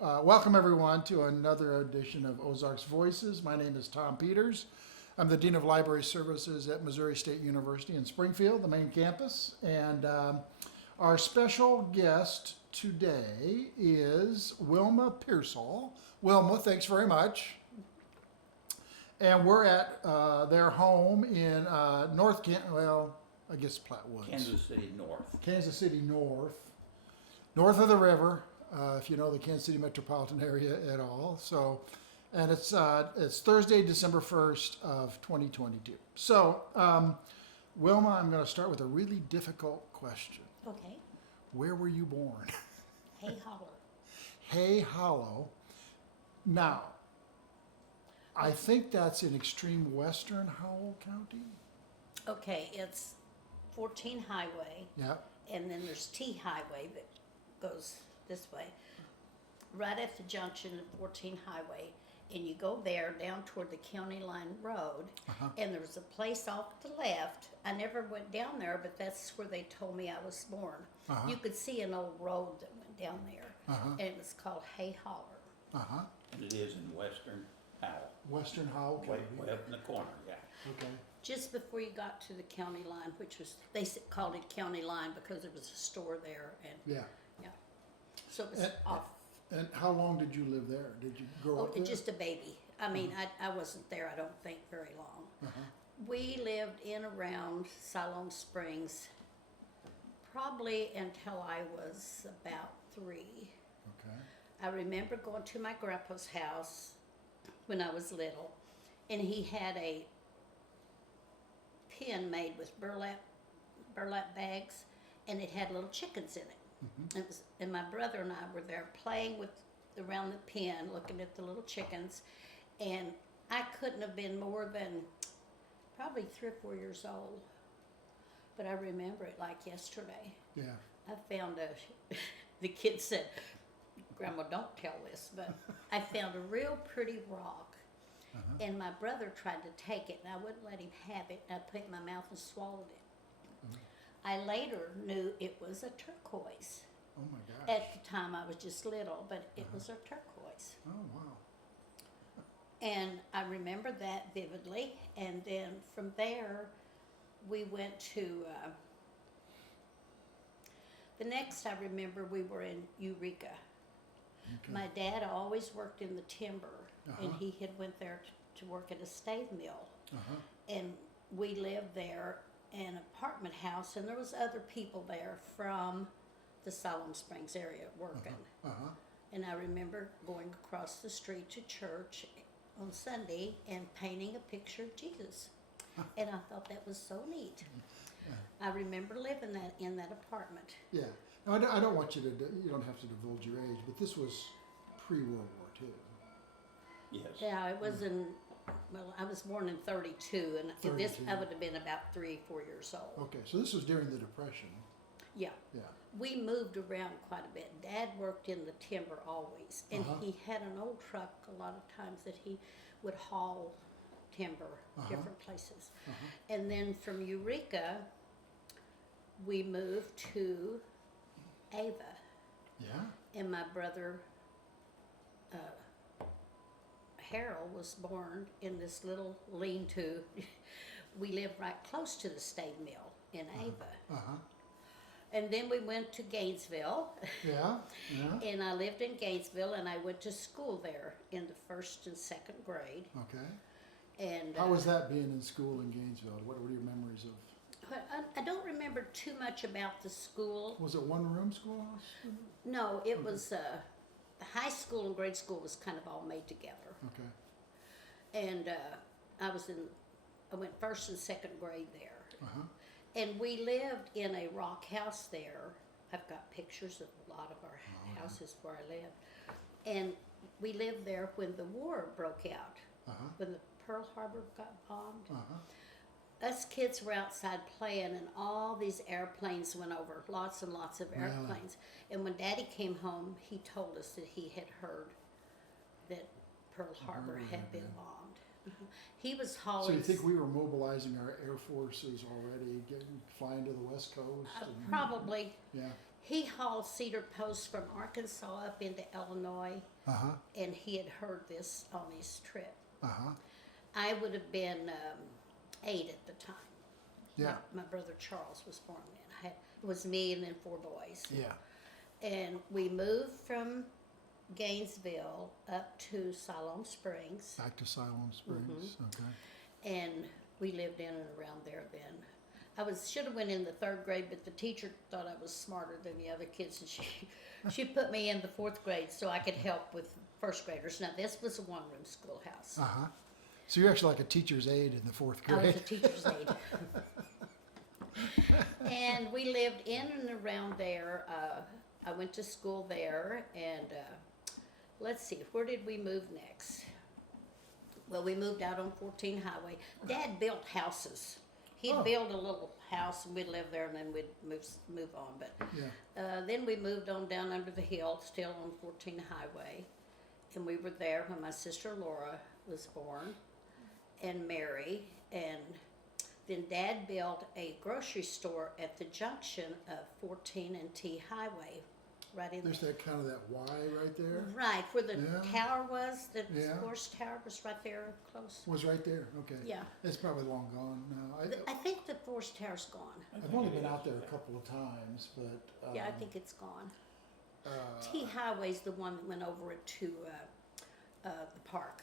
Welcome everyone to another edition of Ozarks Voices. My name is Tom Peters. I'm the Dean of Library Services at Missouri State University in Springfield, the main campus. And our special guest today is Wilma Pierceall. Wilma, thanks very much. And we're at their home in I guess Platte Woods. Kansas City North. Kansas City north of the river, if you know the Kansas City metropolitan area at all. So, and it's Thursday, December 1st of 2022. So, Wilma, I'm going to start with a really difficult question. Okay. Where were you born? Hay Hollow. Hay Hollow. Now, I think that's in extreme western Howell County. Okay, it's 14 Highway, Yeah. and then there's T Highway that goes this way. Right at the junction of 14 Highway, and you go there down toward the County Line Road, and there's a place off to the left. I never went down there, but that's where they told me I was born. You could see an old road that went down there, and it was called Hay Holler. And it is in western Howell. Western Howell Way, County. way up in the corner, yeah. Okay. Just before you got to the county line, which was, called it County Line because there was a store there, and Yeah. yeah. So it was off. And how long did you live there? Did you grow up there? Just a baby. I mean, I wasn't there, I don't think, very long. We lived in around Siloam Springs probably until I was about 3. Okay. I remember going to my grandpa's house when I was little, and he had a pen made with burlap bags, and it had little chickens in it. And my brother and I were there playing around the pen, looking at the little chickens, and I couldn't have been more than probably 3 or 4 years old, but I remember it like yesterday. Yeah. I found the kid said, "Grandma, don't tell this," but I found a real pretty rock. And my brother tried to take it, and I wouldn't let him have it. And I put it in my mouth and swallowed it. I later knew it was a turquoise. Oh my gosh. At the time, I was just little, but it was a turquoise. Oh wow. And I remember that vividly. And then from there, we went to, the next I remember we were in Eureka. Okay. My dad always worked in the timber, and he had went there to work at a stave mill. And we lived there in an apartment house, and there was other people there from the Siloam Springs area working. And I remember going across the street to church on Sunday and painting a picture of Jesus. And I thought that was so neat. I remember living in that apartment. Yeah. Now, I don't want you to. You don't have to divulge your age, but this was pre-World War II. Yes. Yeah, it was I was born in 32, and 32. I would have been about 3 or 4 years old. Okay, so this was during the Depression. Yeah. Yeah. We moved around quite a bit. Dad worked in the timber always, and he had an old truck a lot of times that he would haul timber different places. And then from Eureka, we moved to Ava, Yeah. and my brother Harold was born in this little lean-to. We lived right close to the stave mill in Ava. And then we went to Gainesville. Yeah. Yeah. And I lived in Gainesville, and I went to school there in the 1st and 2nd grade. Okay. And How was that being in school in Gainesville? What were your memories of? I don't remember too much about the school. Was it one-room schoolhouse? No, it was the high school and grade school was kind of all made together. Okay. And I went 1st and 2nd grade there. And we lived in a rock house there. I've got pictures of a lot of our houses where I lived. And we lived there when the war broke out, when the Pearl Harbor got bombed. Us kids were outside playing, and all these airplanes went over, lots and lots of airplanes. And when Daddy came home, he told us that he had heard that Pearl Harbor had been bombed. He was hauling. So you think we were mobilizing our air forces already, flying to the West Coast? Probably. Yeah. He hauled cedar posts from Arkansas up into Illinois, and he had heard this on his trip. I would have been 8 at the time. Yeah. My brother Charles was born then. It was me and then 4 boys. Yeah. And we moved from Gainesville up to Siloam Springs, Back to Siloam Springs. Okay. and we lived in and around there then. I should have went in the 3rd grade, but the teacher thought I was smarter than the other kids, and she put me in the 4th grade so I could help with 1st graders. Now this was a 1-room schoolhouse. So you're actually like a teacher's aide in the 4th I was grade. a teacher's aide. And we lived in and around there. I went to school there, and let's see, where did we move next? Well, we moved out on 14 Highway. Dad built houses. He'd build a little house, and we'd live there, and then we'd move on. But Yeah. then we moved on down under the hill, still on 14 Highway, and we were there when my sister Laura was born, and Mary, and then Dad built a grocery store at the junction of 14 and T Highway, right in There's there. that kind of that Y right there. Right, where the Yeah. tower was, the Yeah. horse tower was right there close. Was right there. Okay. Yeah. It's probably long gone now. I think the horse tower's gone. I've only been out there a couple of times, but Yeah, I think it's gone. uh, T Highway's the one that went over it to the park,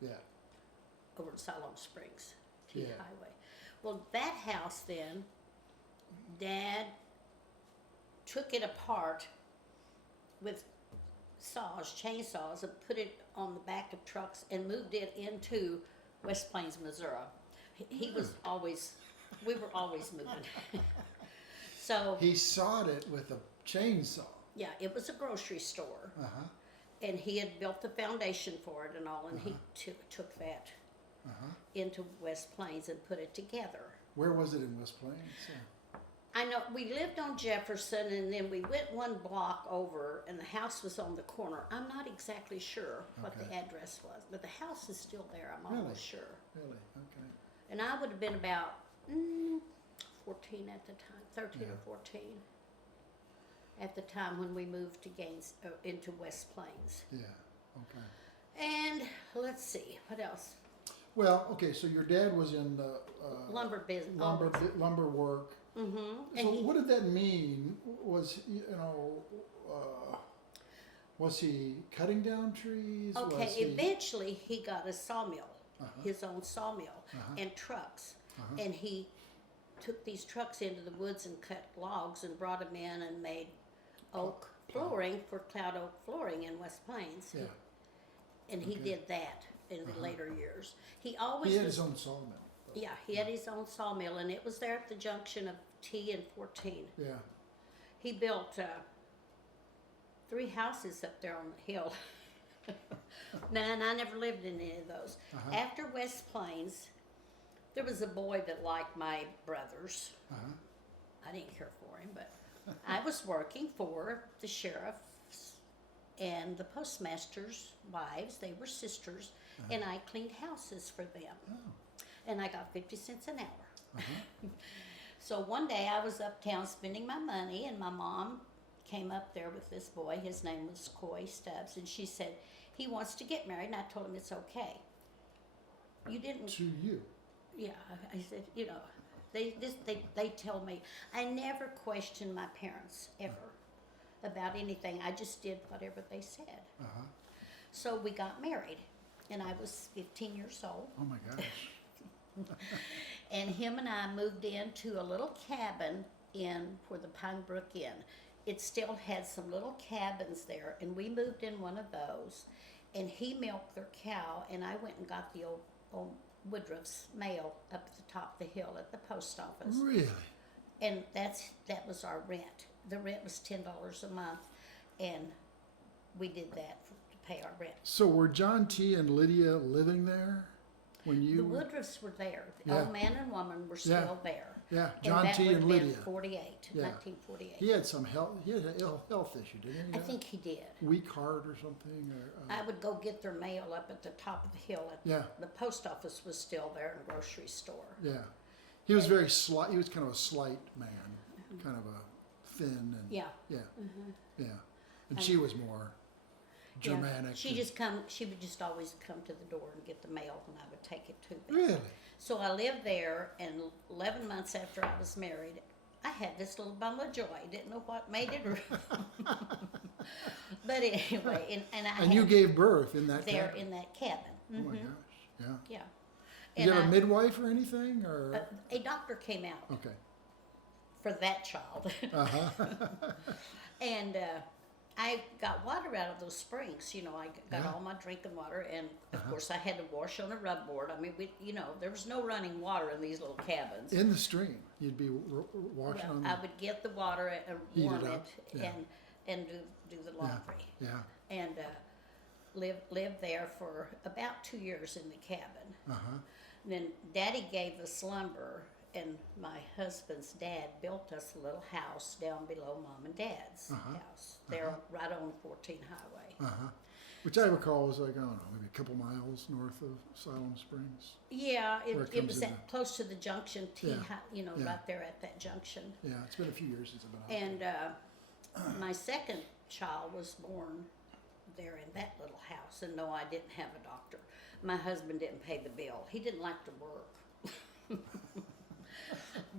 yeah. over in Siloam Springs, T Yeah. Highway. Well, that house then, Dad took it apart with chainsaws, and put it on the back of trucks and moved it into West Plains, Missouri. He was always, we were always moving. So, He sawed it with a chainsaw. yeah, it was a grocery store, Uh-huh. and he had built the foundation for it and all, and he took that into West Plains and put it together. Where was it in West Plains? I know we lived on Jefferson, and then we went 1 block over, and the house was on the corner. I'm not exactly sure what the Okay. address was, but the house is still there. I'm Really? almost sure. Really? Okay. And I would have been about 14 at the time, 13 Yeah. or 14 at the time when we moved to into West Plains. Yeah. Okay. And let's see, what else? Well, okay. So your dad was in the Lumber business. lumber work. Mm-hmm. So what did that mean? Was was he cutting down trees? Okay, Was he, eventually he got a sawmill, Uh-huh. his own sawmill, and trucks. And he took these trucks into the woods and cut logs and brought them in and made oak flooring for Cloud Oak Flooring in West Plains. Yeah. And he Okay. did that in the later years. He always He had was, his own sawmill. yeah, he had his own sawmill, and it was there at the junction of T and 14. Yeah. He built 3 houses up there on the hill. Man, I never lived in any of those. After West Plains, there was a boy that liked my brothers. I didn't care for him, but I was working for the sheriff's and the postmaster's wives. They were sisters, and I cleaned houses for them. And I got 50 cents an hour. So one day I was uptown spending my money, and my mom came up there with this boy. His name was Coy Stubbs, and she said, he wants to get married, and I told him it's okay. You didn't, To you. yeah, I said, you know, they tell me, I never questioned my parents, ever, about anything. I just did whatever they said. So we got married, and I was 15 years old. Oh my gosh. And him and I moved into a little cabin for the Pine Brook Inn. It still had some little cabins there, and we moved in one of those. And he milked their cow, and I went and got the old Woodruff's mail up at the top of the hill at the post office. Really? And that was our rent. The rent was $10 a month, and we did that to pay our rent. So were John T. and Lydia living there when you? The Woodruffs were there. The Yeah. old man and woman were Yeah. still there. Yeah, And John that T. would and have been Lydia. 1948. He had some health. He had an ill health issue, didn't he? I think he did. Weak heart or something. Or, I would go get their mail up at the top of the hill. Yeah. The post office was still there, and grocery store. Yeah, he was very slight. He was kind of a slight man, kind of a thin and Yeah. yeah, Mhm. yeah. And she was more Yeah. Germanic. She would just always come to the door and get the mail, and I would take it to them. Really? So I lived there, and 11 months after I was married, I had this little bundle of joy. Didn't know what made it, but anyway, and I And you had gave birth in that there cabin? in that cabin. Oh my Mhm. gosh, yeah. Yeah. Did you have a I- midwife or anything, or? a doctor came out Okay. for that child, Uh-huh. and I got water out of those springs. You know, I got Yeah. all my drinking water, and of Uh-huh. course I had to wash on a rub board. I mean, there was no running water in these little cabins. In the stream, you'd be washing Well, on I the, would get the water and Heat it warm it, up, yeah. and do the laundry, yeah, and lived there for about 2 years in the cabin. uh-huh, And then Daddy gave us lumber, and my husband's dad built us a little house down below Mom and Dad's Uh-huh. house. There, right on 14 Highway. uh-huh. Which I recall was like, I don't know, maybe a couple miles north of Siloam Springs. Yeah, Where it it was comes in close to the junction, Yeah, yeah. right there at that junction. Yeah, it's been a few years since I've been out there. And my second child was born there in that little house, and no, I didn't have a doctor. My husband didn't pay the bill. He didn't like to work.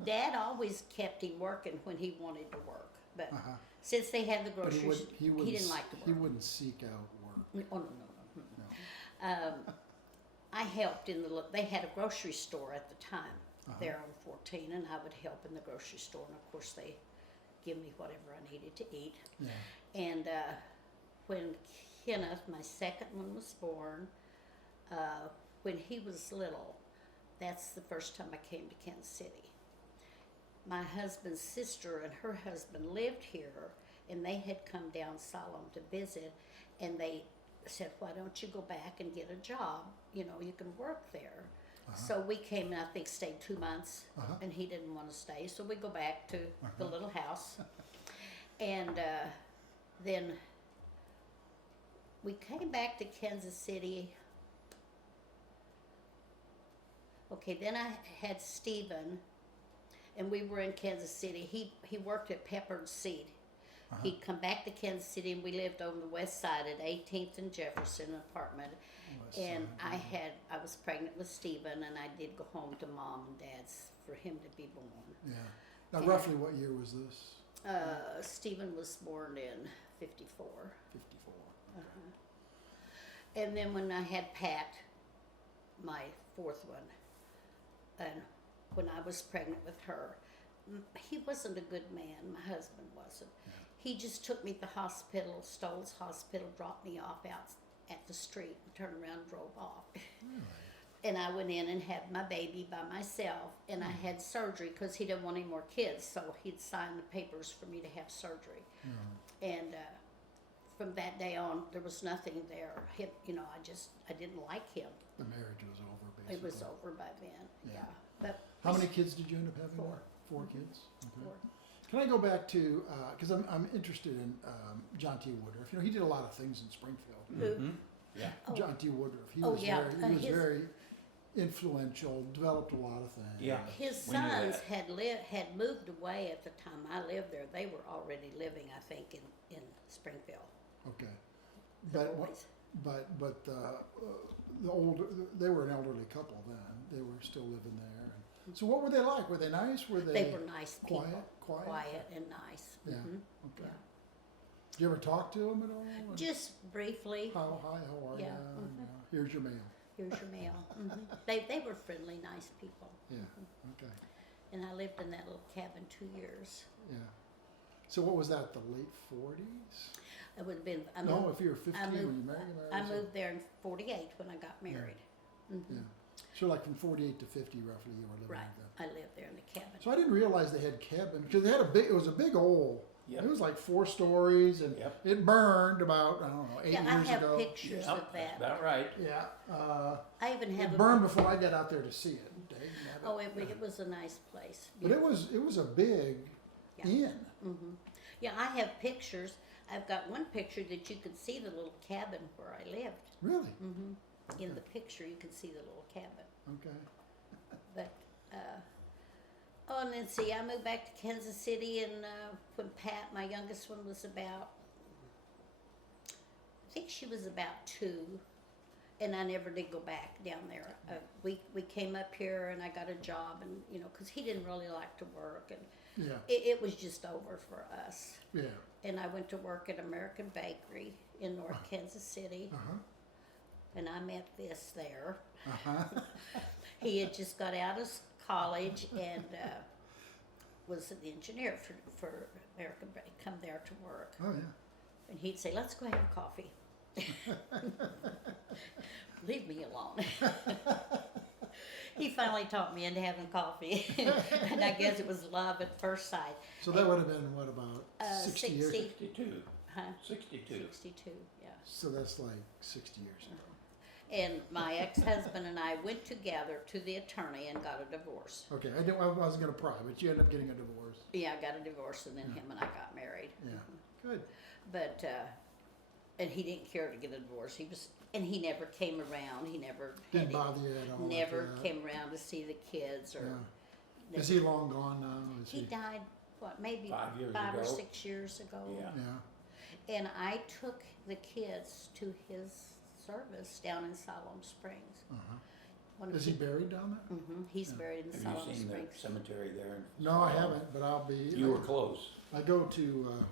Dad always kept him working when he wanted to work, but Uh-huh. since they had the But groceries, he wouldn't, didn't like to work. He wouldn't seek out work. Oh, no. I helped in they had a grocery store at the time there on 14, and I would help in the grocery store, and of course they give me whatever I needed to eat. Yeah. And when Kenneth, my second one, was born, when he was little, that's the first time I came to Kansas City. My husband's sister and her husband lived here, and they had come down Siloam to visit, and they said, why don't you go back and get a job? You know, you can work there. So we came and I think stayed 2 months, and he didn't want to stay, so we go back to the little house. And then we came back to Kansas City. Okay, then I had Stephen, and we were in Kansas City. He worked at Peppered Seed. He'd come back to Kansas City, and we lived on the west side at 18th and Jefferson apartment. West And side, I was pregnant with Stephen, and I did go home to Mom and Dad's for him to be born. Yeah. Now, And- roughly what year was this? Stephen was born in 54. 54. And then when I had Pat, my fourth one, and when I was pregnant with her, he wasn't a good man. My husband wasn't. He just took me to the hospital, Stoll's Hospital, dropped me off out at the street, and turned around and drove off. And I went in and had my baby by myself, and I had surgery because he didn't want any more kids, so he'd sign the papers for me to have surgery. And from that day on, there was nothing there. I didn't like him. The marriage was over, basically. It was over by then. Yeah. Yeah. But How many kids did you end up having? Four. 4 kids? Okay. Four. Can I go back to, because I'm interested in John T. Woodruff. You know, he did a lot of things in Springfield. Mm-hmm. Yeah. Oh. John T. Woodruff. He Oh, was yeah, very, he was his- very influential, developed a lot of things. Yeah. His We knew sons that. had moved away at the time I lived there. They were already living, I think, in Springfield. Okay. The But boys. but the older, they were an elderly couple then. They were still living there. So what were they like? Were they nice? Were They were nice people. Quiet? And nice. Yeah. Mhm. Okay. Yeah. Did you ever talk to them at all? And Just briefly. hi, how are Yeah, you? Here's your mail. Here's your mail. They were friendly, nice people. Yeah. Okay. And I lived in that little cabin 2 years. Yeah. So what was that? The late 40s? I would have been. No, if you were 15 when you moved- married. I moved there in 48 when I got married. Yeah. So like from 48 to 50 roughly you were living Right. like that. I lived there in the cabin. So I didn't realize they had cabin because they had it was a big old. Yep. It was like 4 stories and Yep. it burned about, I don't know, 8 Yeah, I years have ago. pictures Yeah, of that's that. about right. Yeah. I even have It burned before I got out there to see it. Dang, Oh, it was a nice place. But it was a big Yeah. inn. Yeah, I have pictures. I've got one picture that you can see the little cabin where I lived. Really? In the picture, you can see the little cabin. Okay. But Oh, and then see, I moved back to Kansas City, and when Pat, my youngest one, was about, I think she was about 2, and I never did go back down there. We came up here, and I got a job, and you know, because he didn't really like to work, and Yeah. it was just over for us. Yeah. And I went to work at American Bakery in North Kansas City, and I met this there. He had just got out of college and was an engineer for American Bakery. Come there to work, Oh yeah. and he'd say, "Let's go have coffee." Leave me alone. He finally taught me into having coffee, and I guess it was love at first sight. So that would have been what, about 60 years? 62. Huh? 62. 62, yeah. So that's like 60 years. And my ex-husband and I went together to the attorney and got a divorce. Okay, I wasn't going to pry, but you ended up getting a divorce. Yeah, I got a divorce, and then him and I got married. Yeah. Good. But and he didn't care to get a divorce. He never came around. He never Didn't bother you at all. never like that. came around to see the kids or. Yeah. Is he long gone now? Is He died, what, maybe 5 years 5 or ago. 6 years ago. Yeah. Yeah. And I took the kids to his service down in Siloam Springs. One of Is he buried down there? He's Yeah. buried in Have Siloam you seen Springs. the cemetery there? No, I haven't, but I'll be. You were close. I go to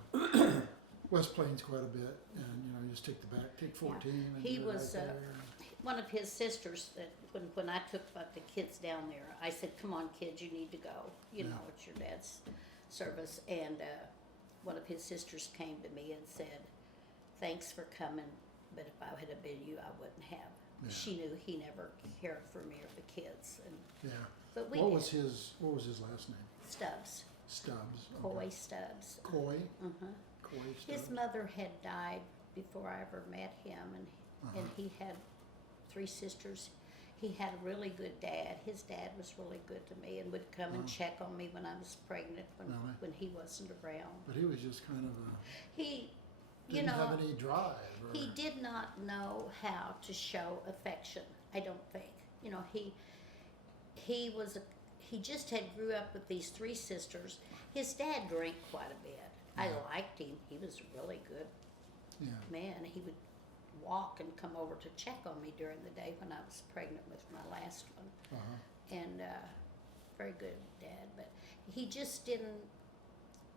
West Plains quite a bit, and you know, you just take 14. And He do it was, right there. One of his sisters, that when I took the kids down there, I said, "Come on, kids, you need to go. You Yeah. know, it's your dad's service." And one of his sisters came to me and said, "Thanks for coming, but if I had have been you, I wouldn't have." Yeah. She knew he never cared for me or the kids, and Yeah. but we What did. was his last name? Stubbs, Stubbs. Okay. Coy Stubbs. Coy. Uh-huh. Coy His Stubbs. mother had died before I ever met him, Uh-huh. and he had 3 sisters. He had a really good dad. His dad was really good to me and would come and check on me when I was pregnant Really? when he wasn't around. But he was just kind of He, you didn't know, have any drive. Or, he did not know how to show affection. I don't think. You know, he just had grew up with these 3 sisters. His dad drank quite a bit. I Yeah. liked him. He was a really good Yeah. man. He would walk and come over to check on me during the day when I was pregnant with my last one. Uh-huh. And very good dad, but he just didn't.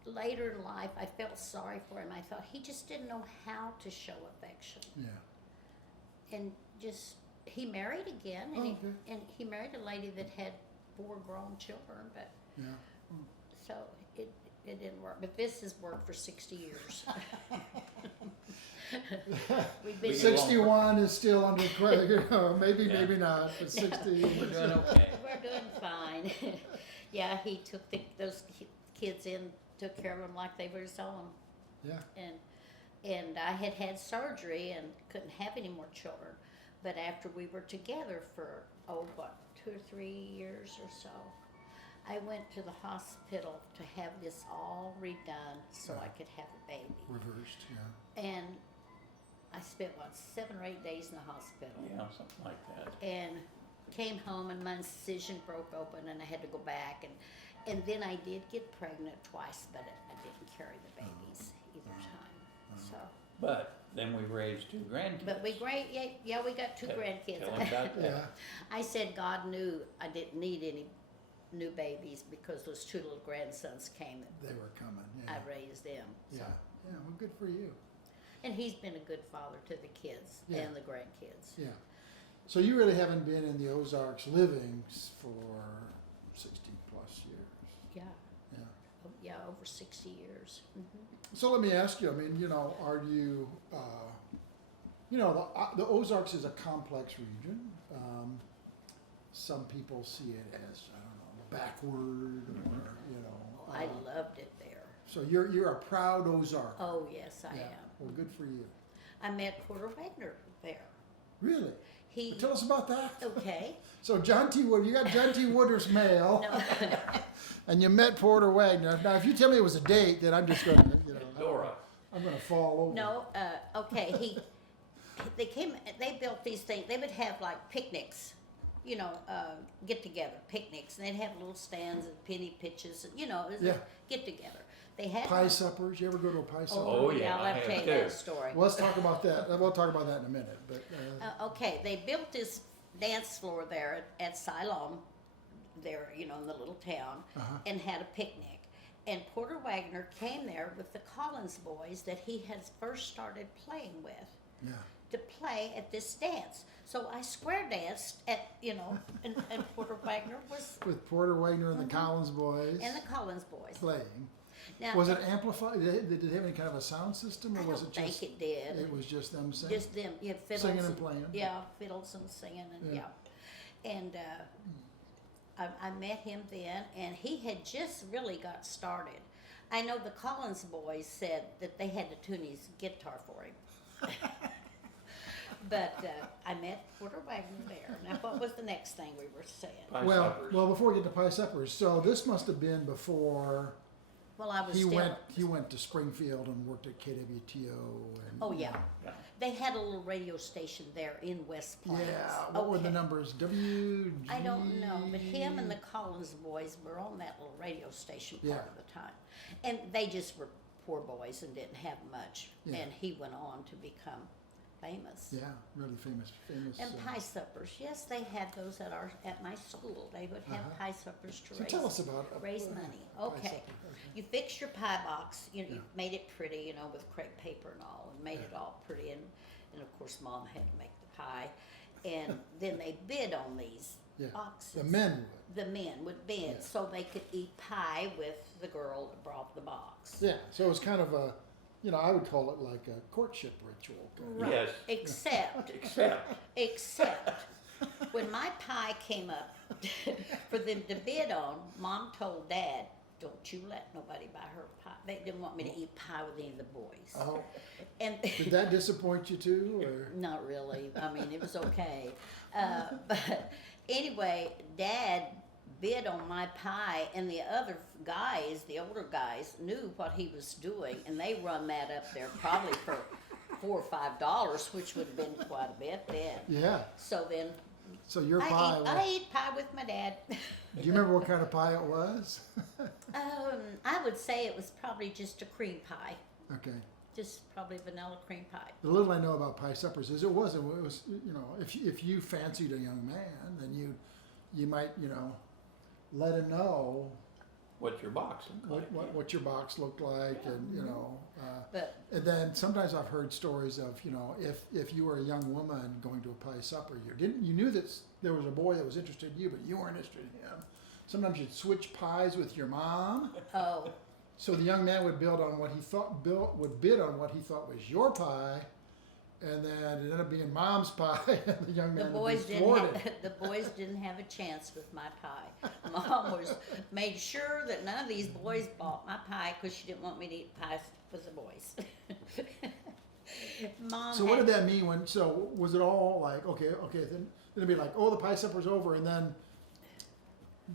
Later in life, I felt sorry for him. I thought he just didn't know how to show affection, Yeah. and just he married again, and, Okay. he married a lady that had 4 grown children, but Yeah. so it didn't work. But this has worked for 60 years. We've been We- 61 is still under, you know, maybe, Yeah. maybe not, but 60. We're doing okay. We're doing fine. Yeah, he took those kids in, took care of them like they were his own. Yeah. And I had surgery and couldn't have any more children. But after we were together for, 2 or 3 years or so, I went to the hospital to have this all redone so I could have a baby. Reversed, yeah. And I spent, 7 or 8 days in the hospital. Yeah, something like that. And came home and my incision broke open and I had to go back, and then I did get pregnant twice, but I didn't carry the babies either time. So, But then we raised 2 grandkids. but we we got 2 grandkids. Tell 'em about that. Yeah. I said God knew I didn't need any new babies because those 2 little grandsons came. They were coming, yeah. I raised them. So. Yeah. Yeah, well, good for you. And he's been a good father to the kids Yeah. and the grandkids. Yeah. So you really haven't been in the Ozarks living for 60 plus years. Yeah, Yeah. over 60 years. So let me ask you, I mean, you know, are you, you know, the Ozarks is a complex region. Some people see it as, I don't know, backward or, you know. I loved it there. So you're a proud Ozark. Oh, yes, I Yeah. am. Well, good for you. I met Porter Wagoner there. Really? He, Tell us about that. okay. So John T. Wood, you got John T. Woodruff's mail, No, and you met Porter Wagoner. Now, if you tell me it was a date, then I'm just going to, you know, Dora. I'm going to fall over. no, okay, they built these things, they would have like picnics, get together, picnics, and they'd have little stands and penny pitches, and it was Yeah. a get together. They had Pie suppers. You ever go to a pie supper? Oh, yeah, I'll I have to tell have you that too. story. Well, let's talk about that. We'll talk about that in a minute. But Okay, they built this dance floor there at Siloam, there, in the little town, and had a picnic. And Porter Wagoner came there with the Collins boys that he had first started playing with yeah, to play at this dance. So I square danced at, and Porter Wagoner was, with Porter Wagoner and the Collins boys and the Collins boys. playing. Now, Was it amplified? Did it have any kind of a sound system, or I was don't it just? think it did. It was just them singing. Just them, fiddles Singing and playing. Yeah, fiddles and singing and Yeah. And I met him then, and he had just really got started. I know the Collins boys said that they had to tune his guitar for him. But I met Porter Wagoner there. Now, what was the next thing we were saying? Pie Well, suppers. before we get to pie suppers, so this must have been before Well, I was he still. went to Springfield and worked at KWTO. And, Oh yeah, Yeah. they had a little radio station there in West Plains. Yeah. What were the Okay. numbers? W. I don't know, but him and the Collins boys were on that little radio station part Yeah. of the time. And they just were poor boys and didn't have much. Yeah. And he went on to become famous. Yeah, really famous. And pie suppers, yes, they had those at my school. They would have pie suppers to So tell us about raise money. Okay. You fix your pie box, you made it pretty, with crepe paper and all, and made it all pretty, and of course Mom had to make the pie, and then they bid on these boxes. The men The men would bid, Yeah. so they could eat pie with the girl that brought the box. would. Yeah, so it was kind of a, I would call it like a courtship ritual. Right. Yes. Except when my pie came up for them to bid on, Mom told Dad, "Don't you let nobody buy her pie." They didn't want me to eat pie with any of the boys. Oh, And did that disappoint you too, or? not really. I mean, it was okay. But anyway, Dad bid on my pie, and the other guys, the older guys, knew what he was doing, and they run that up there probably for $4 or $5, which would have been quite a bit then. Yeah. So then So your pie. I ate pie with my dad. Do you remember what kind of pie it was? I would say it was probably just a cream pie, Okay. just probably vanilla cream pie. The little I know about pie suppers is it was if you fancied a young man, then you might let him know What your box looked like. what your box looked like, and But and then sometimes I've heard stories of if you were a young woman going to a pie supper, you knew that there was a boy that was interested in you, but you weren't interested in him. Sometimes you'd switch pies with your mom, oh, so the young man would bid on what he thought was your pie, and then it ended up being mom's pie, and the young the man boys would be didn't thwarted. have, the boys didn't have a chance with my pie. Mom made sure that none of these boys bought my pie because she didn't want me to eat pies with the boys. Mom. So what did that mean so was it all like, okay, then it'd be like, oh, the pie supper's over, and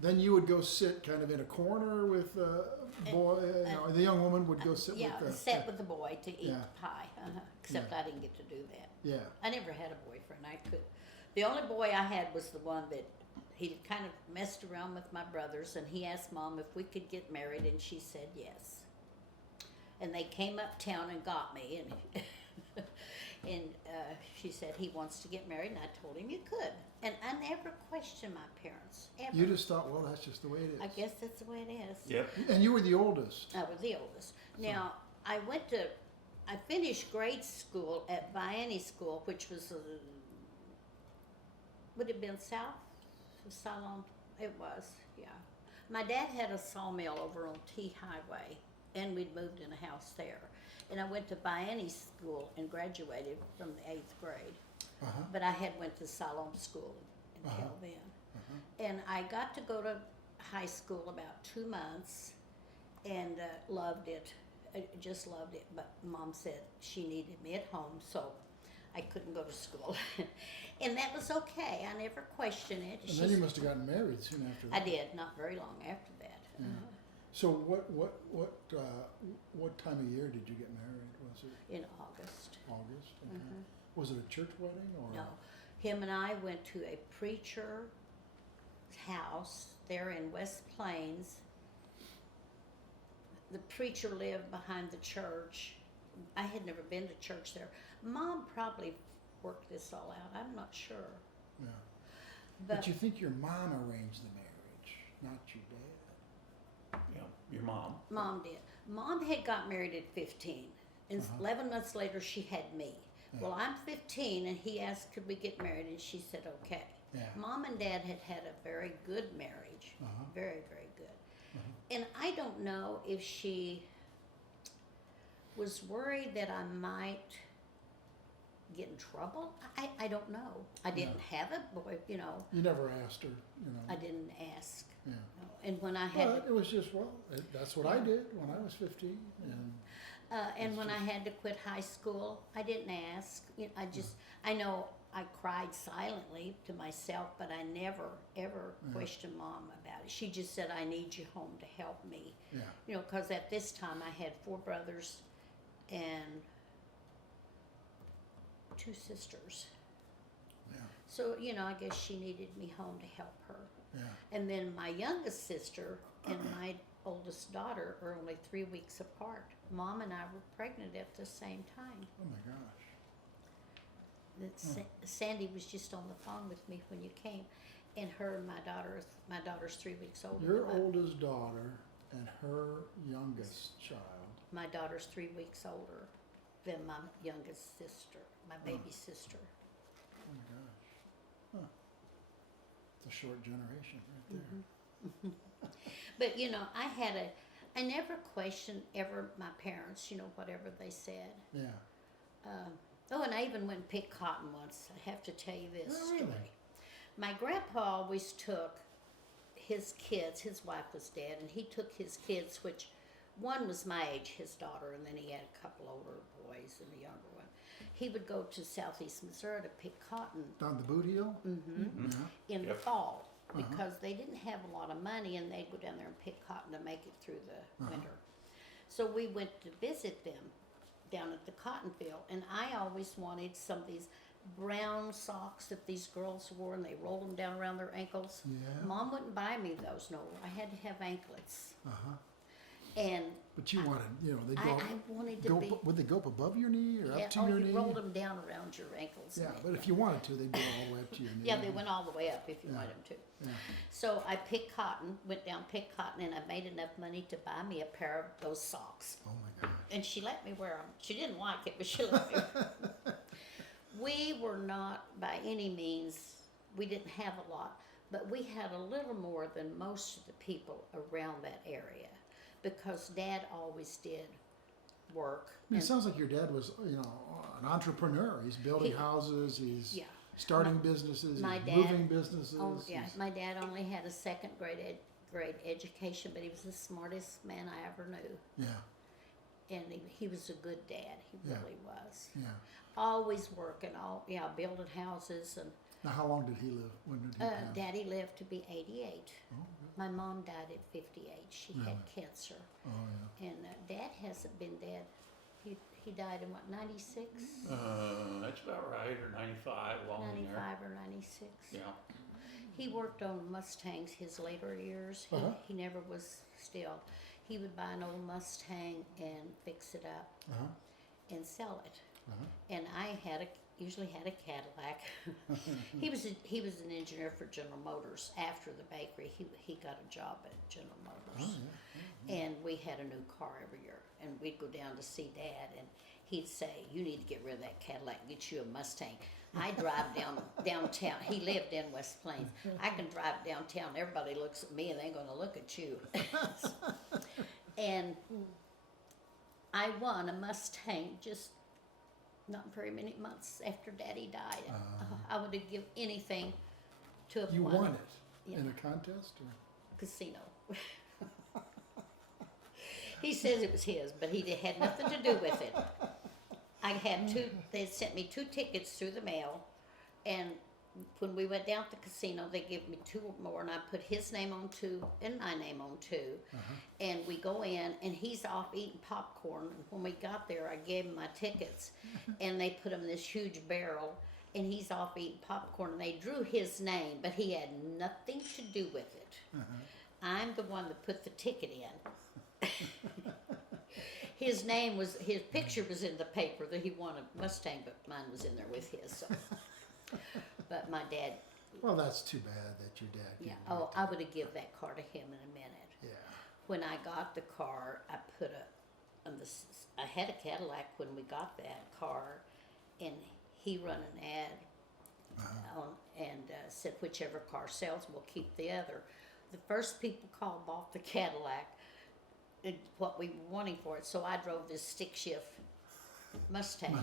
then you would go sit kind of in a corner with the boy, the young woman would go sit with the... sat with the boy to eat Yeah. the pie. Except I didn't get to do that. Yeah, I never had a boyfriend. The only boy I had was the one that he kind of messed around with my brothers, and he asked Mom if we could get married, and she said yes. And they came uptown and got me, and she said he wants to get married, and I told him you could. And I never questioned my parents, ever. you just thought, well, that's just the way it is. I guess that's the way it is. Yep. And you were the oldest. I was the oldest. Now, I finished grade school at Vianney School, which was, would it have been south of Siloam? It was, yeah. My dad had a sawmill over on T Highway, and we'd moved in a house there. And I went to Vianney School and graduated from the 8th grade. But I had went to Siloam School until then. And I got to go to high school about 2 months and loved it. I just loved it. But Mom said she needed me at home, so I couldn't go to school. And that was okay. I never questioned it. And then you must have gotten married soon after that. I did, not very long after that. Yeah. So what time of year did you get married? Was it In August. August? Okay. Was it a church wedding or? No. Him and I went to a preacher house there in West Plains. The preacher lived behind the church. I had never been to church there. Mom probably worked this all out. I'm not sure. Yeah. But you think your mom arranged the marriage, not your dad. Yeah, your mom. Mom did. Mom had got married at 15, and 11 months later she had me. Yeah. Well, I'm 15, and he asked, could we get married? And she said, okay. Yeah. Mom and Dad had had a very good marriage, very, very good. And I don't know if she was worried that I might get in trouble. I don't know. I didn't have it, boy, You never asked her, I didn't ask. Yeah. No. And when I had But it was just, that's what I did when I was 15. and when I had to quit high school, I didn't ask. I know I cried silently to myself, but I never, ever questioned Mom about it. She just said, I need you home to help me. Yeah. Because at this time I had 4 brothers and 2 sisters. Yeah. So, I guess she needed me home to help her. Yeah. And then my youngest sister and my oldest daughter are only 3 weeks apart. Mom and I were pregnant at the same time. Oh my gosh. Sandy was just on the phone with me when you came, and my daughter's 3 weeks older. Your than oldest daughter and her youngest child. my daughter's 3 weeks older than my youngest sister, my baby sister. Oh my gosh. Huh. It's a short generation right there. But I never questioned ever my parents, whatever they said. Yeah. And I even went and picked cotton once. I have to tell you this Oh, really? story. My grandpa always took his kids, his wife was dead, and he took his kids, which one was my age, his daughter, and then he had a couple older boys and a younger one. He would go to southeast Missouri to pick cotton Down the boot heel? in the Yep. fall because they didn't have a lot of money, and they'd go down there and pick cotton to make it through the winter. So we went to visit them down at the cotton field, and I always wanted some of these brown socks that these girls wore, and they rolled them down around their ankles. Yeah. Mom wouldn't buy me those. No, I had to have anklets. And But you wanted, they I go, wanted to be. would they go up above your knee or Yeah, up to your you knee? rolled them down around your ankles. Yeah, and but if you wanted to, they'd go all the way up to your knee. yeah, they went all the way up if you Yeah. wanted them to. Yeah. So I picked cotton, went down, picked cotton, and I made enough money to buy me a pair of those socks. Oh my gosh. And she let me wear them. She didn't like it, but she let me wear them. We were not, by any means, we didn't have a lot, but we had a little more than most of the people around that area because Dad always did work. It sounds like your dad was, an entrepreneur. He's building houses. He's Yeah. starting businesses. my He's dad- moving businesses. My dad only had a second grade education, but he was the smartest man I ever knew. Yeah. And he was a good dad. He Yeah. really was. Yeah. Always working, building houses. And Now, how long did he live? When did he pass? Daddy lived to be 88. Oh, good. My mom died at 58. She had Really? cancer. Oh, yeah. And Dad hasn't been dead. He died in what, 96? That's about right, or 95, along in there. 95 or 96. Yeah. He worked on Mustangs his later years. He never was still. He would buy an old Mustang and fix it up and sell it. And I usually had a Cadillac. He was an engineer for General Motors. After the bakery, he got a job at General Motors. And we had a new car every year. And we'd go down to see Dad, and he'd say, "You need to get rid of that Cadillac and get you a Mustang." I drive downtown. He lived in West Plains. I can drive downtown. Everybody looks at me, and they're going to look at you. And I won a Mustang just not very many months after Daddy died. I would have given anything to have You won won it. it in a contest? Or? Casino. He says it was his, but he had nothing to do with it. I had they sent me 2 tickets through the mail, and when we went down to the casino, they gave me 2 more, and I put his name on 2 and my name on 2. And we go in, and he's off eating popcorn. And when we got there, I gave him my tickets, and they put them in this huge barrel, and he's off eating popcorn, and they drew his name, but he had nothing to do with it. I'm the one that put the ticket in. His picture was in the paper that he won a Mustang, but mine was in there with his. So. But my dad. Well, that's too bad that your dad. Yeah. gave Oh, it to I you. would have given that car to him in a minute. Yeah. When I got the car, I had a Cadillac when we got that car, and he run an ad and said whichever car sells, we'll keep the other. The first people called bought the Cadillac, what we were wanting for it. So I drove this stick shift Mustang,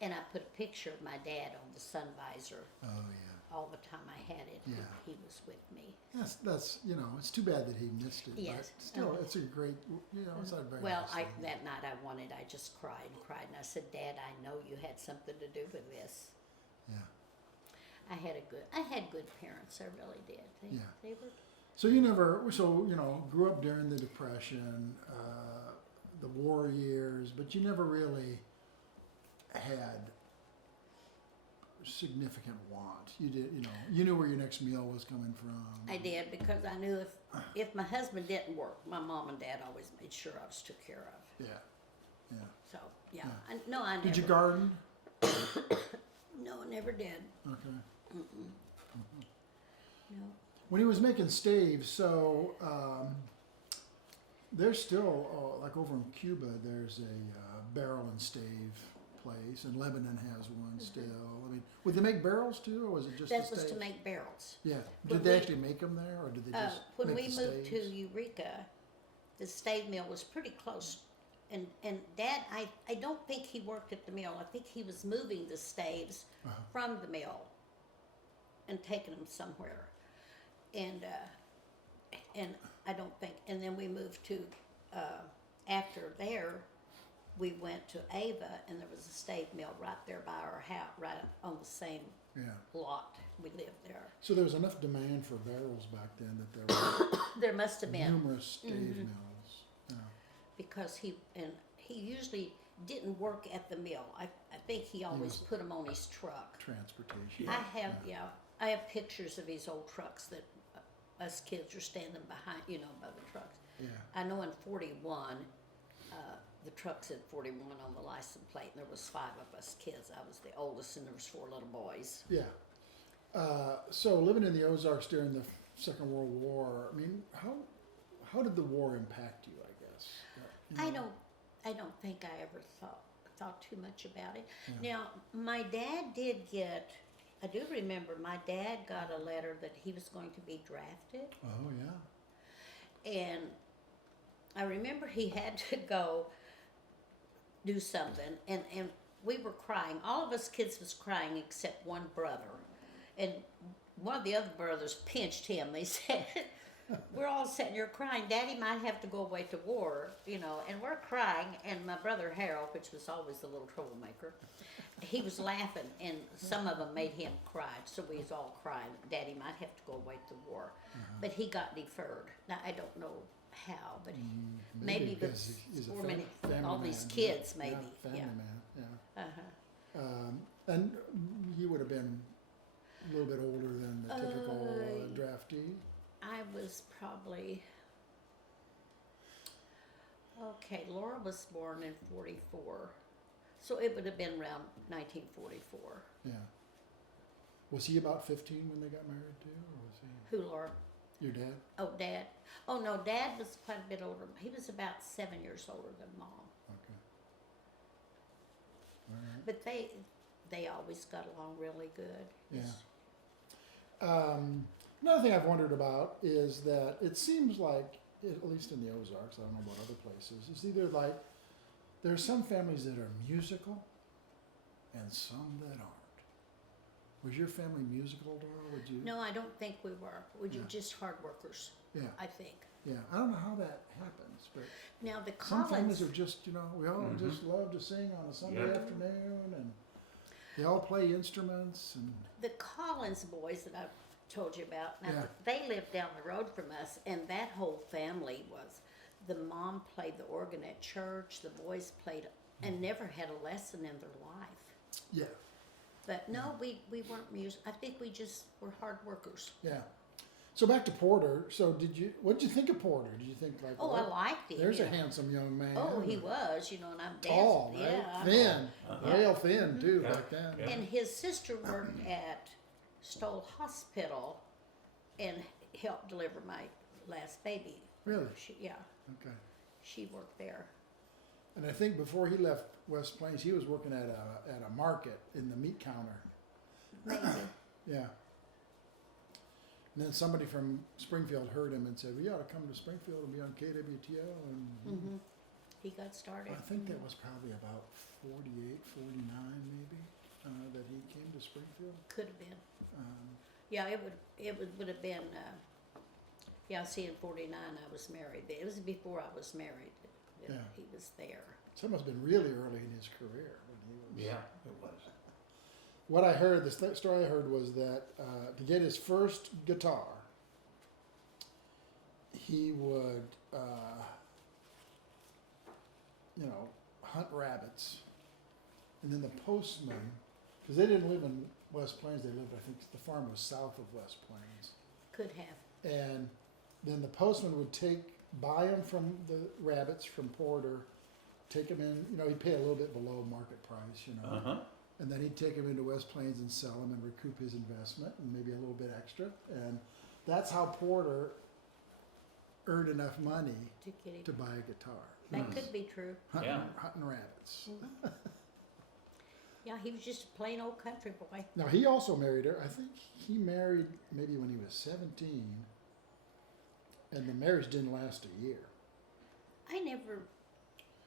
and I put a picture of my dad on the sun visor. Oh yeah. All the time I had it, Yeah. he was with me. That's it's too bad that he missed it. Yes. But still, it's a great. It's not very. Well, nice thing. that night I just cried and cried, and I said, Dad, I know you had something to do with this. Yeah. I had good parents. I really did. They were. So you never. So grew up during the Depression, the war years, but you never really had significant want. You did. You knew where your next meal was coming from. I did, because I knew if my husband didn't work, my mom and dad always made sure I was took care of. Yeah. Yeah. So yeah, Yeah. I never. Did you garden? No, I never did. Okay. No. When he was making staves, so there's still like over in Cuba, there's a barrel and stave place, and Lebanon has one still. I mean, would they make barrels too, or was it just That the was to staves? make barrels. Yeah. When Did they we- actually make them there, or did they just When make we the moved to staves? Eureka, the stave mill was pretty close. And Dad, I don't think he worked at the mill. I think he was moving the staves from the mill and taking them somewhere. And I don't think, and then we moved to, after there, we went to Ava, and there was a stave mill right there by our house, right on the same Yeah. lot. We lived there. So there was enough demand for barrels back then that there were There must have been. numerous stave mills. Yeah. Because he usually didn't work at the mill. I think he always was- put them on his truck. Transportation. I have pictures of his old trucks that us kids are standing behind, by the trucks. Yeah. I know in 41, the truck said 41 on the license plate, and there was 5 of us kids. I was the oldest, and there was 4 little boys. Yeah. So living in the Ozarks during the Second World War, I mean, how did the war impact you? I guess. I don't think I ever thought too much about it. Yeah. Now, my dad did get. I do remember my dad got a letter that he was going to be drafted, Oh yeah. and I remember he had to go do something, and we were crying. All of us kids was crying except one brother, and one of the other brothers pinched him. They said, we're all sitting here crying, Daddy might have to go away to war, and we're crying, and my brother Harold, which was always the little troublemaker, he was laughing, and some of them made him cry, so we was all crying, Daddy might have to go away to war. But he got deferred. Now, I don't know how, but maybe because because he's a so many, family all these man, kids, yeah, maybe, family yeah. man, yeah. Uh-huh. And you would have been a little bit older than the typical draftee. I was probably, Laura was born in 44, so it would have been around 1944. Yeah. Was he about 15 when they got married too, or was he Who, Laura? your dad? Oh, Dad. Oh, no, Dad was quite a bit older. He was about 7 years older than Mom. Okay. All right. But they always got along really good. Yeah. Another thing I've wondered about is that it seems like, at least in the Ozarks, I don't know about other places, it's either like there are some families that are musical and some that aren't. Was your family musical, Dora? Would you? No, I don't think we were. We were Yeah. just hard workers, Yeah, I think. yeah. I don't know how that happens, but Now, the some families Collins, are just, we all just love to sing on a Sunday Yeah. afternoon, and they all play instruments, and the Collins boys that I told you about, now, Yeah. they lived down the road from us, and that whole family was, the mom played the organ at church, the boys played, and never had a lesson in their life. yeah. But no, we weren't music. I think we just were hard workers. Yeah. So back to Porter. So what did you think of Porter? Did you think like, Oh, I liked him. there's you a know. handsome young man. Oh, he was, you know, and I'm Tall, dancing. right? Yeah, Thin, Uh-huh. real thin too, Yeah. like that. Yeah. And his sister worked at Stoll Hospital and helped deliver my last baby. Really? Yeah, Okay. she worked there. And I think before he left West Plains, he was working at a market in the meat counter. Maybe. Yeah. And then somebody from Springfield heard him and said, "We ought to come to Springfield and be on KWTO." And Hmm. He got started. I think that was probably about 48, 49 maybe, that he came to Springfield. Could have been. Um, Yeah, would have been. Yeah, see, in '49 I was married. It was before I was married that Yeah. he was there. so it must have been really early in his career when he was. Yeah, it was. What I heard, the story I heard was that to get his first guitar, he would, hunt rabbits. And then the postman, because they didn't live in West Plains, they lived, I think the farm was south of West Plains. Could have. And then the postman would buy them from the rabbits from Porter, take them in, he'd pay a little bit below market price, Uh-huh. and then he'd take them into West Plains and sell them and recoup his investment and maybe a little bit extra. And that's how Porter earned enough money To get him. to buy a guitar. That could be true. Hunting rabbits. Yeah, he was just a plain old country boy. Now, he also married her. I think he married maybe when he was 17, and the marriage didn't last a year. I never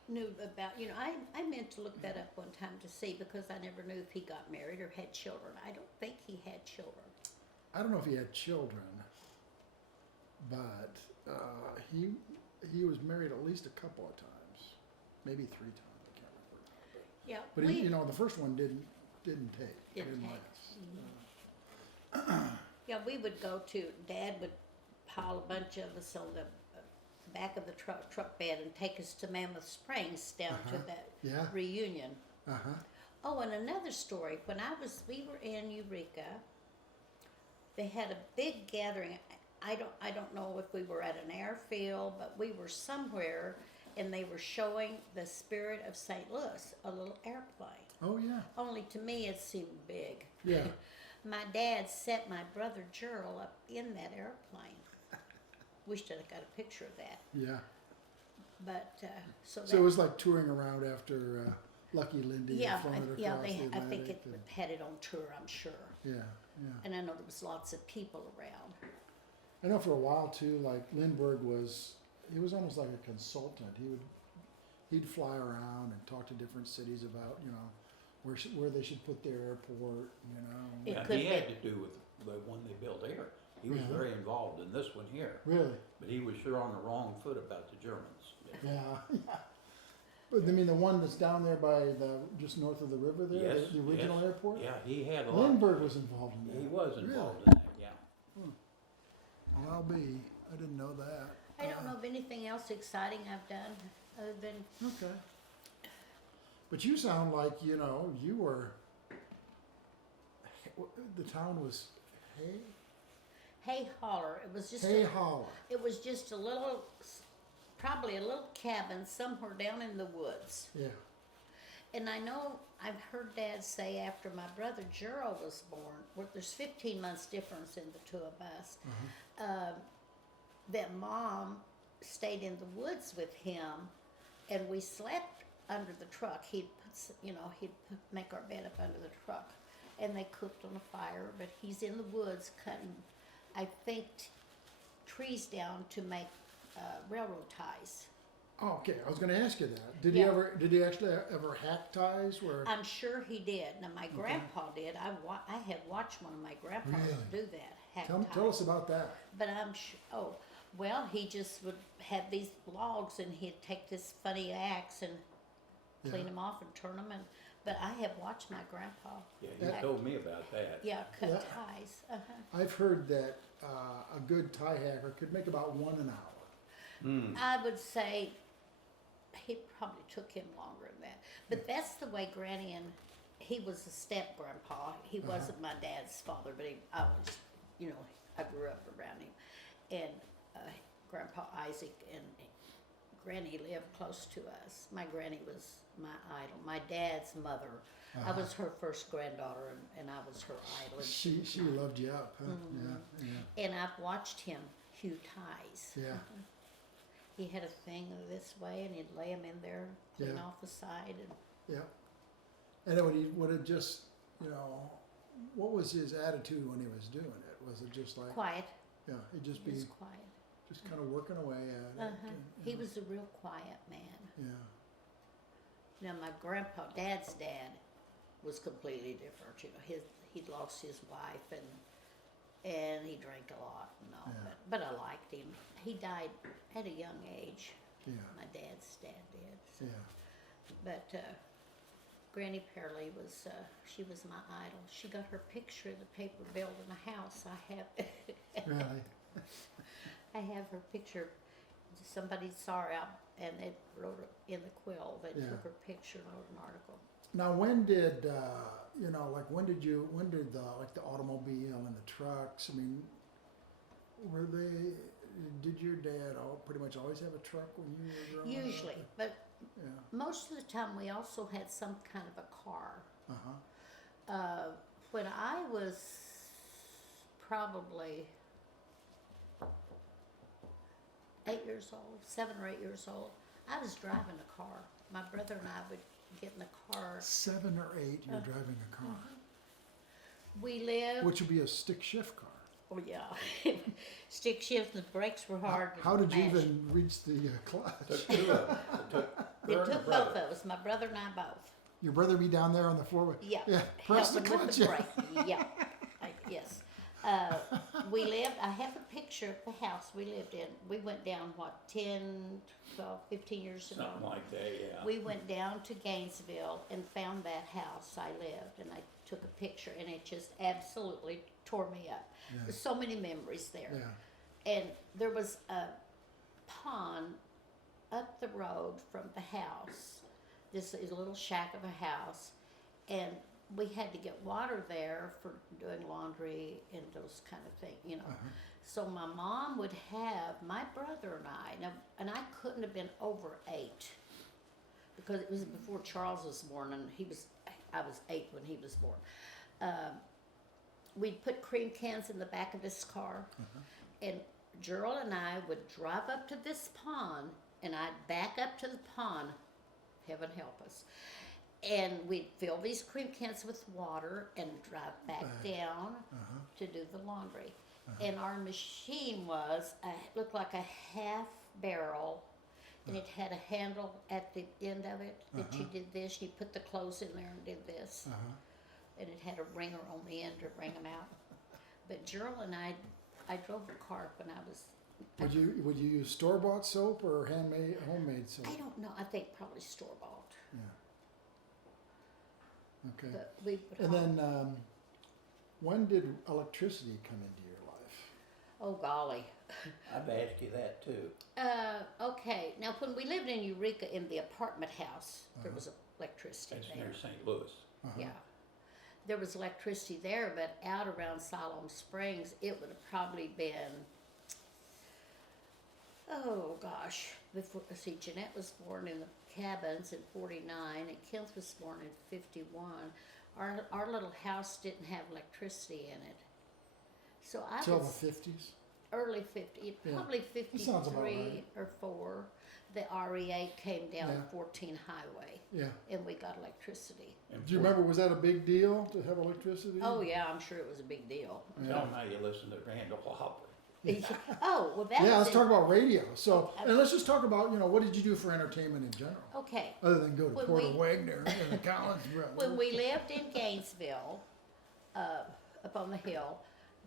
knew about, I meant to look that up one time to see because I never knew if he got married or had children. I don't think he had children. I don't know if he had children, but he was married at least a couple of times, maybe 3 times. I can't remember. Yeah, But he, the first one didn't take. Didn't take. last. Yeah, we would go to, Dad would pile a bunch of us on the back of the truck bed and take us to Mammoth Springs down to that Yeah. reunion. Uh-huh. Oh, and another story. When we were in Eureka, they had a big gathering. I don't know if we were at an airfield, but we were somewhere, and they were showing the Spirit of St. Louis, a little airplane. Oh, yeah. Only to me it seemed big. Yeah. My dad set my brother Gerald up in that airplane. Wished I'd got a picture of that. Yeah. But so So it was like touring around after Lucky Lindy yeah, had flown it across the Atlantic. I think it and- had it on tour. I'm sure. Yeah, yeah. And I know there was lots of people around. I know for a while too, like Lindbergh he was almost like a consultant. He'd fly around and talk to different cities about, where they should put their airport, It Yeah, could he had be. to do with the one they built here. He was Yeah. very involved in this one here, Really? but he was sure on the wrong foot about the Germans. Yeah, yeah. But I mean, the one that's down there by just north of the river there, Yes, the original yes. airport? Yeah, he had a lot. Lindbergh was involved in that. He was Really? involved in that, yeah. Well, I'll be. I didn't know that. I don't know of anything else exciting I've done other than Okay. But you sound like, you were, the town was Hay Holler. It was just Hay Holler. it was just probably a little cabin somewhere down in the woods. Yeah. And I know I've heard Dad say after my brother Gerald was born, there's 15 months difference in the two of us, that Mom stayed in the woods with him, and we slept under the truck. He'd make our bed up under the truck, and they cooked on a fire. But he's in the woods cutting, I think, trees down to make railroad ties. Oh, okay. I was going to ask you that. Did Yeah. he actually ever hack ties where? I'm sure he did. Now my grandpa did. I had watched one of my grandpas Really? do that. Hack Tell ties. us about that. But I'm sure. Oh, well, he just would have these logs, and he'd take this funny axe and clean Yeah. them off and turn them. But I have watched my grandpa. Yeah, he hack- told me about that. Yeah, cut Yeah. ties. I've heard that a good tie hacker could make about 1 an hour. I would say it probably took him longer than that. But that's the way Granny and he was a step grandpa. He wasn't my dad's father, but I was, you know, I grew up around him. And Grandpa Isaac and Granny lived close to us. My granny was my idol. My dad's mother. I was her first granddaughter, and I was her idol. And She loved you up, huh? Yeah. And I've watched him hew ties. Yeah. He had a thing this way, and he'd lay them in there, clean Yeah. off the side, and Yeah. And then would it just, you know, what was his attitude when he was doing it? Was it just like, quiet. yeah, he'd just He be was quiet. just kind of working away at it? and, He you know, was a real quiet man. Yeah. Now my dad's dad, was completely different. You know, he'd lost his wife and he drank a lot and all. Yeah. But I liked him. He died at a young age. Yeah. My dad's dad did. So. Yeah. But Granny Pierceall was she was my idol. She got her picture in the paper building a house. I have Really? I have her picture. Somebody saw her out and they wrote it in the quill. They Yeah. took her picture and wrote an article. Now, when did you know? Like, when did the automobile and the trucks? I mean, were they? Did your dad pretty much always have a truck when you were growing Usually, up? but Yeah. most of the time we also had some kind of a car. When I was probably 8 years old, 7 or 8 years old, I was driving a car. My brother and I would get in the car. 7 or 8, you're driving a car, We lived. which would be a stick shift car. Oh yeah, stick shift. The brakes were hard. How to did you mash. even reach the clutch? Took two of them. It took her It and took the both brother. of us, my brother and I both. Your brother be down there on the floor. Yeah. Yeah. Press the helping with clutch. the brake. Yeah. Yes. We lived, I have a picture of the house we lived in. We went down, 10, 12, 15 years ago. Something like that, yeah. We went down to Gainesville and found that house I lived, and I took a picture, and it just absolutely tore me up. Yeah. There's so many memories there. Yeah. And there was a pond up the road from the house. This is a little shack of a house, and we had to get water there for doing laundry and those kind of things, you know. So my mom would have my brother and I, and I couldn't have been over 8 because it was before Charles was born, and I was 8 when he was born. We'd put cream cans in the back of this car, and Gerald and I would drive up to this pond, and I'd back up to the pond, heaven help us, and we'd fill these cream cans with water and drive back down to do the laundry. And our machine looked like a half barrel, and it had a handle at the end of it that you did this, you put the clothes in there and did this. And it had a ringer on the end to wring them out. But Gerald and I drove the car when I was. Would you use store-bought soap or homemade soap? I don't know. I think probably store bought. Yeah. Okay. But we would And then, when did electricity come into your life? oh golly. I'd ask you that too. Okay. Now when we lived in Eureka in the apartment house, there was electricity That's there. near St. Louis. Yeah. There was electricity there, but out around Siloam Springs, it would have probably been, oh gosh, see, Jeanette was born in the cabins in 49, and Kenneth was born in 51. Our little house didn't have electricity in it. So I Till was the 50s? early 50, Yeah. probably That sounds about 53 right. or 4. The REA came down Yeah. 14 Highway, Yeah. and we got electricity. And Do you remember, was that a big deal to have electricity? Oh yeah, I'm sure it was a big deal. Tell them how you listen to Randall Hopper. Oh, well, that Yeah, was let's talk about radio. So, and let's just talk about, what did you do for entertainment in general? Okay, Other than go to When Porter we- Wagoner and the Collins Brothers. when we lived in Gainesville, up on the hill,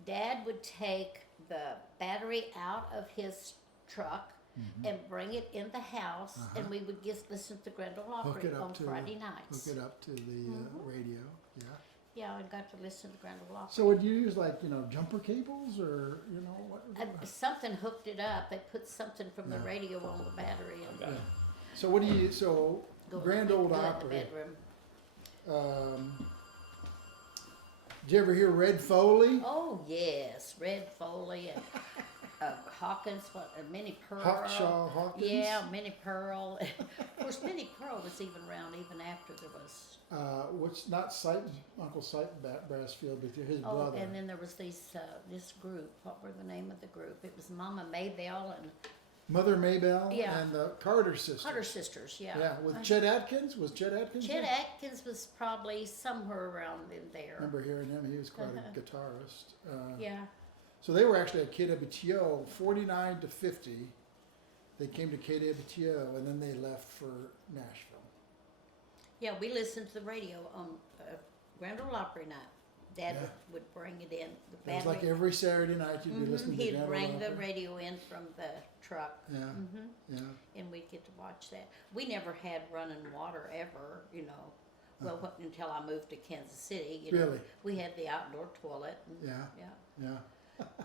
Dad would take the battery out of his truck and bring it in the house, and we would just listen to Grendel Hook Opry it up on to Friday nights. Hook it up to the radio, yeah. Yeah, I got to listen to Grendel Opry. So would you use jumper cables or, what? Something hooked it up. They put something from the radio on the battery and Okay. So what do you, so go Grand go Ole in the Opry, bedroom. Did you ever hear Red Foley? Oh yes, Red Foley and Hawkins, Minnie Pearl. Hawkshaw Hawkins? Yeah, Minnie Pearl. Of course, Minnie Pearl was even around even after there was. What's not Sighton, Uncle Sighton Brassfield, but his Oh, brother. and then there was this group. What were the name of the group? It was Mama Maybelle and Mother Maybelle Yeah. and the Carter sisters. Carter sisters. Yeah. Yeah, with Chet Atkins. Was Chet Atkins? Chet there? Atkins was probably somewhere around in I there. remember hearing him. He was quite a guitarist. Yeah. So they were actually at KWTO 49 to 50. They came to KWTO and then they left for Nashville. Yeah, we listened to the radio on Grand Ole Opry night. Dad Yeah. would bring it in. The It was band like every Saturday night you'd be listening to He'd Grand Ole bring the Opry. radio in from the truck. Yeah, hmm yeah. And we'd get to watch that. We never had running water ever, you know. Well, until I moved to Kansas City, you know. Really? We had the outdoor toilet. And, Yeah. Yeah. Yeah.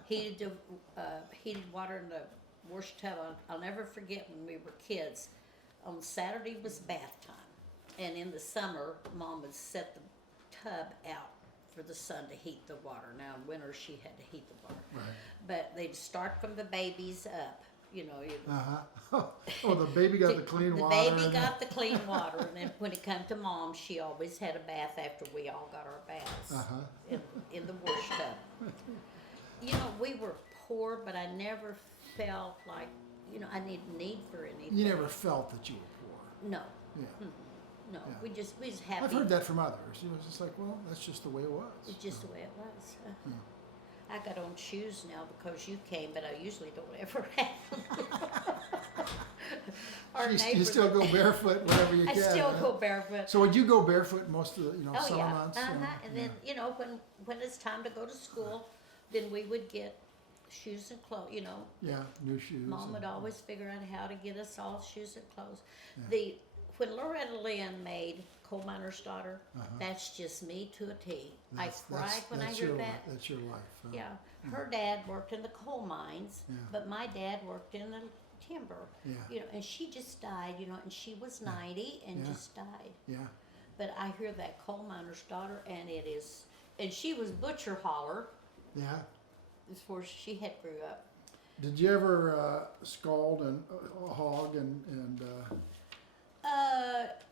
Heated water in the wash tub. I'll never forget when we were kids. On Saturday was bath time. And in the summer, Mom would set the tub out for the sun to heat the water. Now in winter, she had to heat the water. Right. But they'd start from the babies up. You know, Oh, the baby got the clean the water. baby and got the clean water, and then when it come to Mom, she always had a bath after we all got our baths in the wash tub. You know, we were poor, but I never felt like, you know, I need for anything. You never felt that you were poor. No, Yeah. no. Yeah. We just happy. I've heard that from others. You know, it's just like, well, that's just the way it was. It's just the way it was. I got on shoes now because you came, but I usually don't ever have them. You still go barefoot wherever you I can. still huh? go barefoot. So would you go barefoot most of the, Oh summer yeah, months? and then you know when it's time to go to school, then we would get shoes and clothes. You know, Yeah, new shoes. Mom would and- always figure out how to get us all shoes and clothes. When Loretta Lynn made Coal Miner's Daughter, that's just me to a T. I cried when I that's heard your that. That's your life. Huh? Yeah, her dad worked in the coal mines, Yeah. but my dad worked in the timber. Yeah. You know, and she just died. You know, and she was 90 and Yeah. just died. Yeah. But I hear that Coal Miner's Daughter, and it is, and she was Butcher Holler Yeah. before she had grew up. Did you ever scald a hog and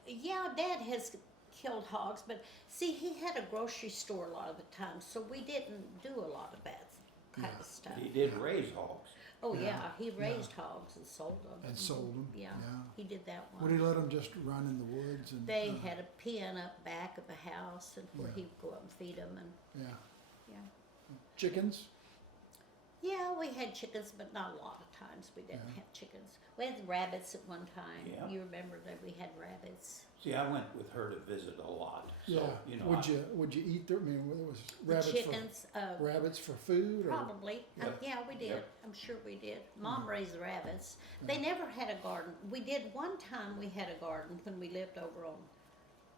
Yeah, Dad has killed hogs, but see, he had a grocery store a lot of the time, so we didn't do a lot of that kind of stuff. He did raise hogs. Oh Yeah, yeah, he raised hogs and sold them. and sold them? Yeah, Yeah. he did that one. Would he let them just run in the woods? And They had a pen up back of the house, and where Yeah. he'd go up and feed them, and Yeah. yeah. Chickens? Yeah, we had chickens, but not a lot of times we didn't have chickens. We had rabbits at one time. Yeah. You remember that we had rabbits. See, I went with her to visit a lot. So, Yeah. you know, Would you eat them? I mean, it was The rabbits chickens, rabbits for food? Or? probably. Yeah. Yeah, we did. Yeah. I'm sure we did. Mom raised rabbits. They never had a garden. We did one time. We had a garden when we lived over on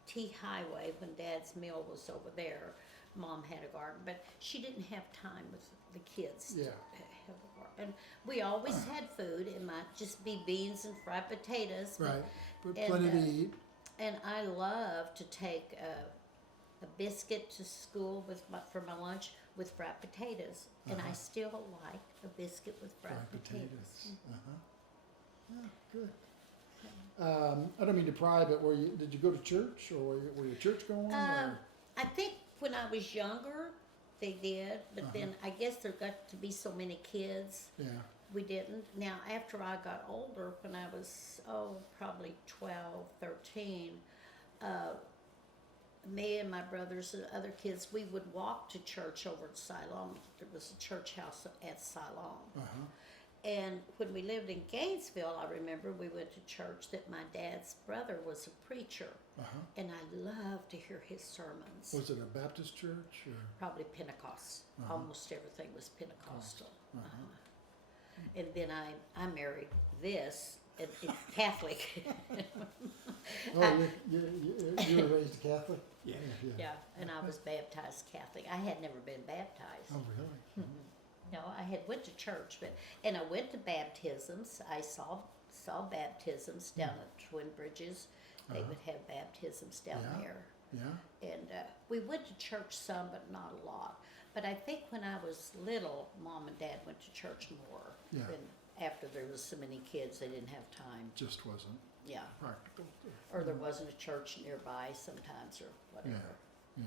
T Highway when Dad's mill was over there. Mom had a garden, but she didn't have time with the kids Yeah. to have a garden. And we we had food. It might just be beans and fried potatoes. but- Right. But and, plenty to eat. And I love to take a biscuit to school for my lunch with fried potatoes, and I still like a biscuit with fried potatoes. Yeah, good. I don't mean to pry, but did you go to church, or were you church going? Or? I think when I was younger, they did, but then I guess there got to be so many kids, Yeah. we didn't. Now, after I got older, when I was, probably 12, 13, me and my brothers and other kids, we would walk to church over at Siloam. There was a church house at Siloam. And when we lived in Gainesville, I remember we went to church that my dad's brother was a preacher. And I loved to hear his sermons. Was it a Baptist church? Or? Probably Pentecost. Almost everything was Pentecostal. And then I married this, and it's Catholic. Oh, you were raised Catholic? Yeah. Yeah, and I was baptized Catholic. I had never been baptized. Oh, really? No, I had went to church, and I went to baptisms. I saw baptisms down at Twin Bridges. They would have baptisms down Yeah. there. Yeah. And we went to church some, but not a lot. But I think when I was little, Mom and Dad went to church more. Yeah. And after there was so many kids, they didn't have time. Just wasn't Yeah. practical. Or there wasn't a church nearby sometimes or whatever. Yeah.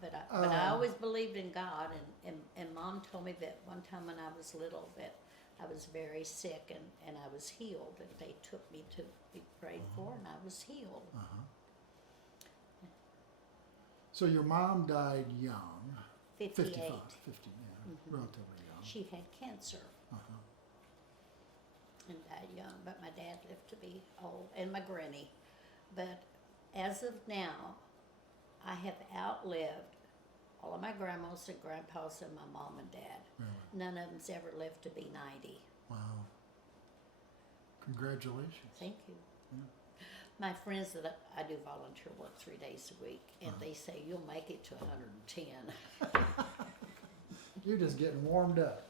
But I always believed in God, and Mom told me that one time when I was little that I was very sick and I was healed, and they took me to be prayed for, and I was healed. So your mom died young. 58. 50, yeah, relatively young. She had cancer Uh-huh. and died young, but my dad lived to be old, and my granny. But as of now, I have outlived all of my grandmas and grandpas and my mom and dad. Really? None of them's ever lived to be 90. Wow. Congratulations. Thank you. Yeah. My friends that I do volunteer work 3 days a week, and they say you'll make it to 110. You're just getting warmed up.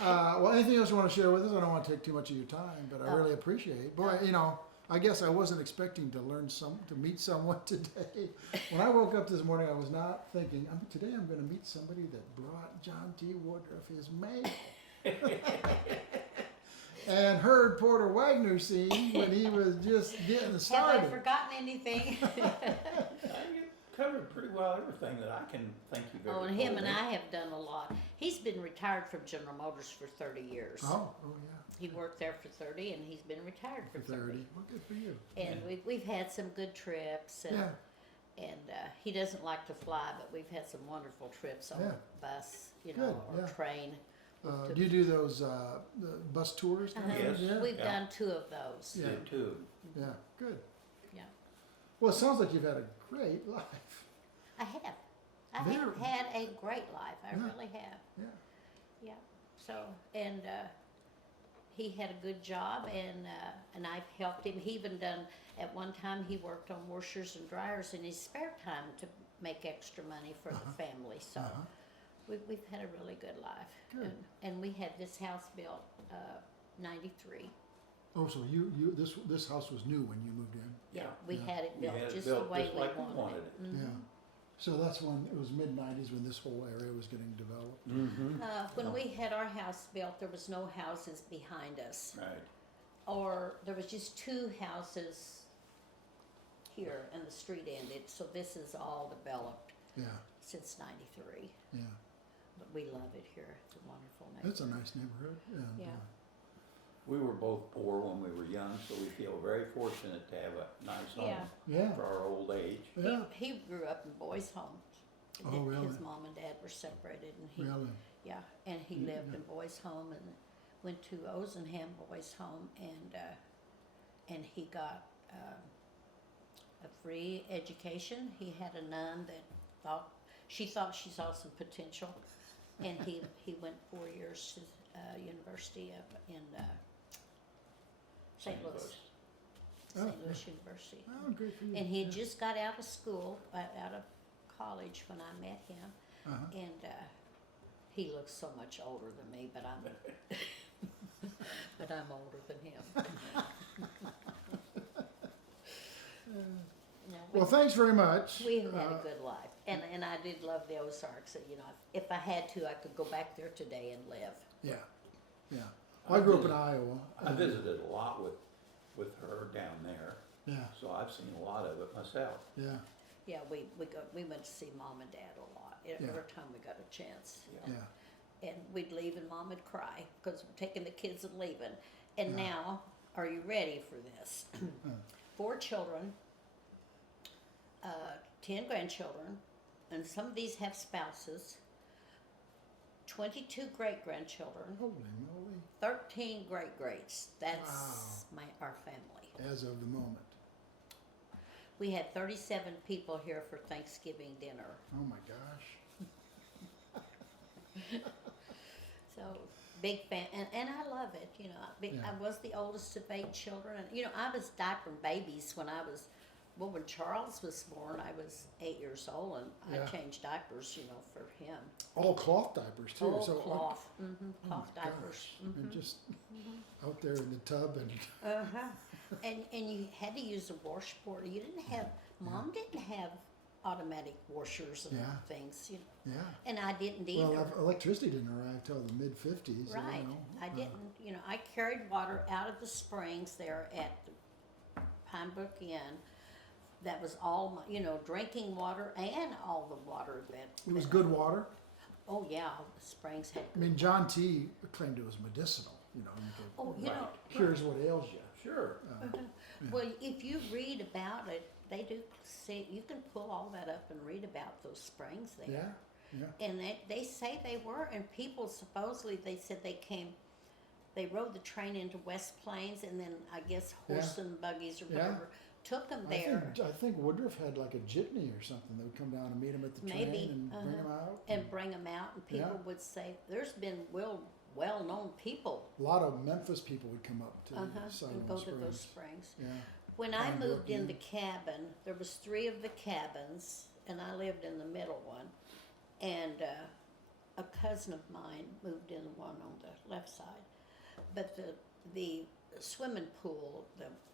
Well, anything else you want to share with us? I don't want to take too much of your time, but I really appreciate it. Boy, you know, I guess I wasn't expecting to meet someone today. When I woke up this morning, I was not thinking, today I'm going to meet somebody that brought John T. Woodruff his mail. And heard Porter Wagoner sing when he was just getting started. Have I forgotten anything? You covered pretty well everything that I can think you've ever Oh, and him told and me. I have done a lot. He's been retired from General Motors for 30 years. Oh yeah. He worked there for 30, and he's been retired for 30. Well, good for you. And we've had some good trips, and Yeah. he doesn't like to fly, but we've had some wonderful trips on Yeah. the bus, you Good, know, or yeah. train. Do you do those the bus tours? kind of Uh-huh. thing? Yeah. We've Yeah. done 2 of those. Yeah. Did too. Yeah. Good. Yeah. Well, it sounds like you've had a great life. I have. I Very. have had a great life. I Yeah. really have. Yeah. Yeah. So, and he had a good job, and I've helped him. He even done, at one time, he worked on washers and dryers in his spare time to make extra money for the family. So we've had a really good life. Good. And we had this house built 93. Oh, so this house was new when you moved in? Yeah, we Yeah. had it You built had it just built the way just we like we wanted, wanted it. it. Mhm. Yeah. So that's when it was mid-90s when this whole area was getting developed. Mm-hmm. When we had our house built, there was no houses behind us. Right. Or there was just 2 houses here and the street ended. So this is all developed Yeah. since 93. Yeah. But we love it here. It's a wonderful It's a neighborhood. nice neighborhood. And, Yeah. We were both poor when we were young, so we feel very fortunate to have a nice home Yeah. Yeah. for our old age. Yeah. He grew up in boys' homes. Oh, really? His mom and dad were separated, and he Really? yeah, and he lived in boys' home and went to Ozenham boys' home, and he got a free education. He had a nun that thought she saw some potential, and he went 4 years to university up in St. Louis. Oh, St. Louis University. Oh, great for you. And he had Yeah. just got out of school, out of college when I met him, Uh-huh. and he looks so much older than me, but I'm but I'm older than him. No, Well, thanks very much. we have had a good life, and I did love the Ozarks. You know, if I had to, I could go back there today and live. Yeah. Yeah. Well, I grew up in Iowa. I visited a lot with her down there, Yeah. so I've seen a lot of it myself. Yeah. Yeah, we went to see Mom and Dad a lot every time we got a chance. Yeah. And we'd leave, and Mom would cry because we're taking the kids and leaving. And Yeah. now, are you ready for this? 4 children, 10 grandchildren, and some of these have spouses. 22 great-grandchildren, Holy moly. 13 great-greats. That's our family. As of the moment. We had 37 people here for Thanksgiving dinner. Oh my gosh. So big fan, and I love it. You know, Yeah. I was the oldest of 8 children. And, you know, I was diapering babies when when Charles was born. I was 8 years old, and Yeah. I changed diapers. You know, for him. All cloth diapers too. All so cloth, oh cloth my diapers. gosh. And just out there in the tub and Uh huh. And you had to use a washboard. You didn't have Mom didn't have automatic washers and Yeah. things, you know, Yeah. and I didn't Well, either. electricity didn't arrive till the mid-50s. Right. You know. I didn't, you know, I carried water out of the springs there at the Pine Brook Inn. That was all my, you know, drinking water and all the water that. It was that good water. Oh, yeah, the springs had. I mean, John T. claimed it was medicinal. You know, you could, Oh, you know. Right. cures what ails you. Sure. Well, if you read about it, they do say, you can pull all that up and read about those springs there. Yeah. Yeah. And they say they were, and people supposedly, they said they rode the train into West Plains, and then I guess horse and buggies or Yeah. whatever took them there. I think Woodruff had like a jitney or something. They would come down and meet him at the train Maybe, and bring him out. and bring them out, and people Yeah. would say, there's been well-known people A lot of Memphis people would come up to Siloam and go to Springs. those springs. Yeah. When I Pine Brook moved in Inn. the cabin, there was 3 of the cabins, and I lived in the middle one. And a cousin of mine moved in the one on the left side. But the swimming pool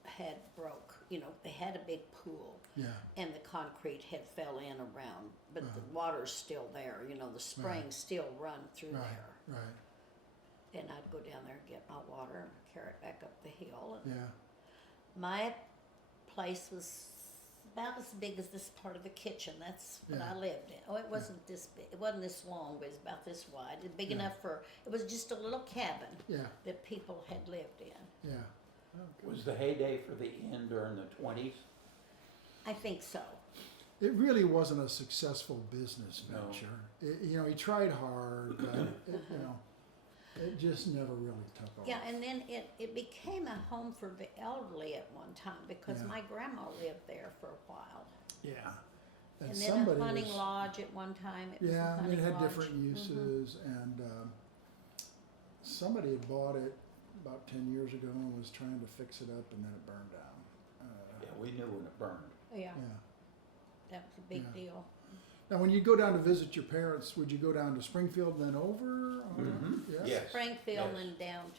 had broke. You know, they had a big pool, Yeah. and the concrete had fell in around, but the Uh-huh. water's still there. You know, the springs still run through Right. there. Right. And I'd go down there and get my water and carry it back up the hill. And Yeah. my place was about as big as this part of the kitchen. That's what Yeah. I lived in. Oh, it wasn't this big. It wasn't this long, but it was about this wide. It's big Yeah. enough for, it was just a little cabin Yeah. that people had lived in. Yeah. Oh, good. Was the heyday for the inn during the 20s? I think so. It really wasn't a successful business No. venture. You know, he tried hard, but you know, it just never really took off. Yeah, and then it became a home for the elderly at one time because Yeah. my grandma lived there for a while. Yeah. And, then somebody a hunting was, lodge at one time. It was a Yeah, I mean, hunting it had lodge. different uses, and somebody had bought it about 10 years ago and was trying to fix it up, and then it burned down. Yeah, we knew when it burned. Yeah, Yeah. that was a big Yeah. deal. Now, when you go down to visit your parents, would you go down to Springfield and then over? Or, Mhm. Yes. Yes. Springfield yes. and down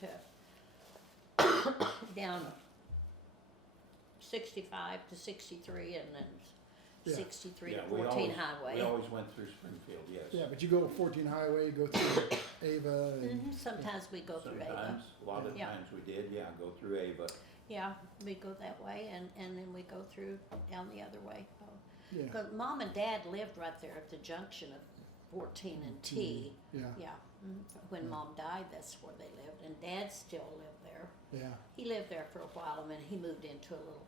down 65 to 63 and then Yeah. 63 Yeah, to we 14 always- highway. We always went through Springfield, yes. Yeah, but you go 14 Highway, you go through Ava, and Sometimes we go through Ava. Sometimes, a lot of Yeah. times we did, yeah, go through Ava. Yeah, we go that way and then we go through down the other way. yeah. Because Mom and Dad lived right there at the junction of 14 and T. Yeah. Yeah. When Mom died, that's where they lived. And Dad still lived there. Yeah. He lived there for a while and then he moved into a little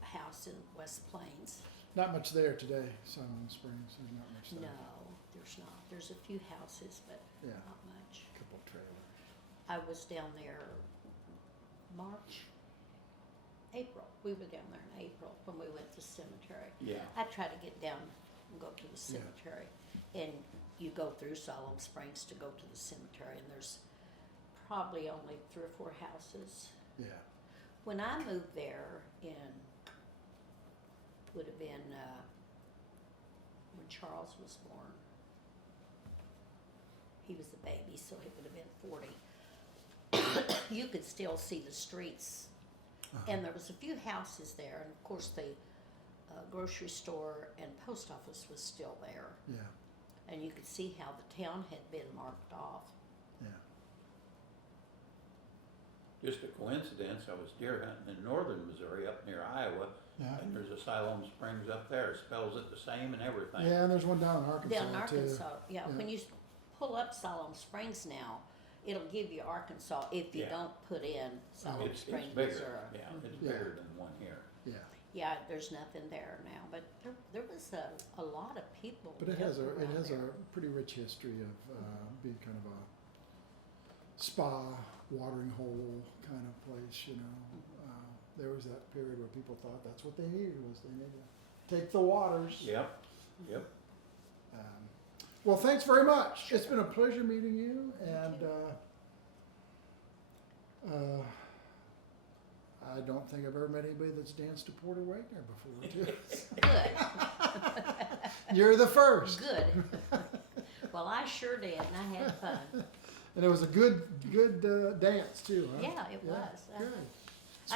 house in West Plains. Not much there today, Siloam Springs. There's not much there. No, there's not. There's a few houses, but Yeah. not much. Couple trailers. I was down there April. We were down there in April when we went to the cemetery. Yeah, I try to get down and go to the cemetery. And you go through Siloam Springs to go to the cemetery, and there's probably only 3 or 4 houses. Yeah. When I moved there would have been when Charles was born. He was the baby, so he would have been 40. You could still see the streets. And there was a few houses there, and of course the grocery store and post office was still there. Yeah. And you could see how the town had been marked off. Yeah. just a coincidence, I was deer hunting in northern Missouri up near Iowa, Yeah. and there's a Siloam Springs up there, spells it the same and everything. Yeah, and there's one down in Arkansas Down in too. Arkansas, yeah. Yeah. When you pull up Siloam Springs now, it'll give you Arkansas if you Yeah. don't put in Siloam It's Springs, bigger, Missouri. yeah, it's Yeah. bigger than the one here. Yeah, Yeah, there's nothing there now, but there was a lot of people. but it has lived a around there. pretty rich history of being kind of a spa, watering hole kind of place. You know, there was that period where people thought that's what they needed was they needed to take the waters. Yep, yep. Well, thanks very much. It's been a pleasure meeting you, and I don't think I've ever met anybody that's danced to Porter Wagoner before, too. Good, You're the first. good. Well, I sure did, and I had fun. And it was a good dance, too, huh? Yeah, it was. Good.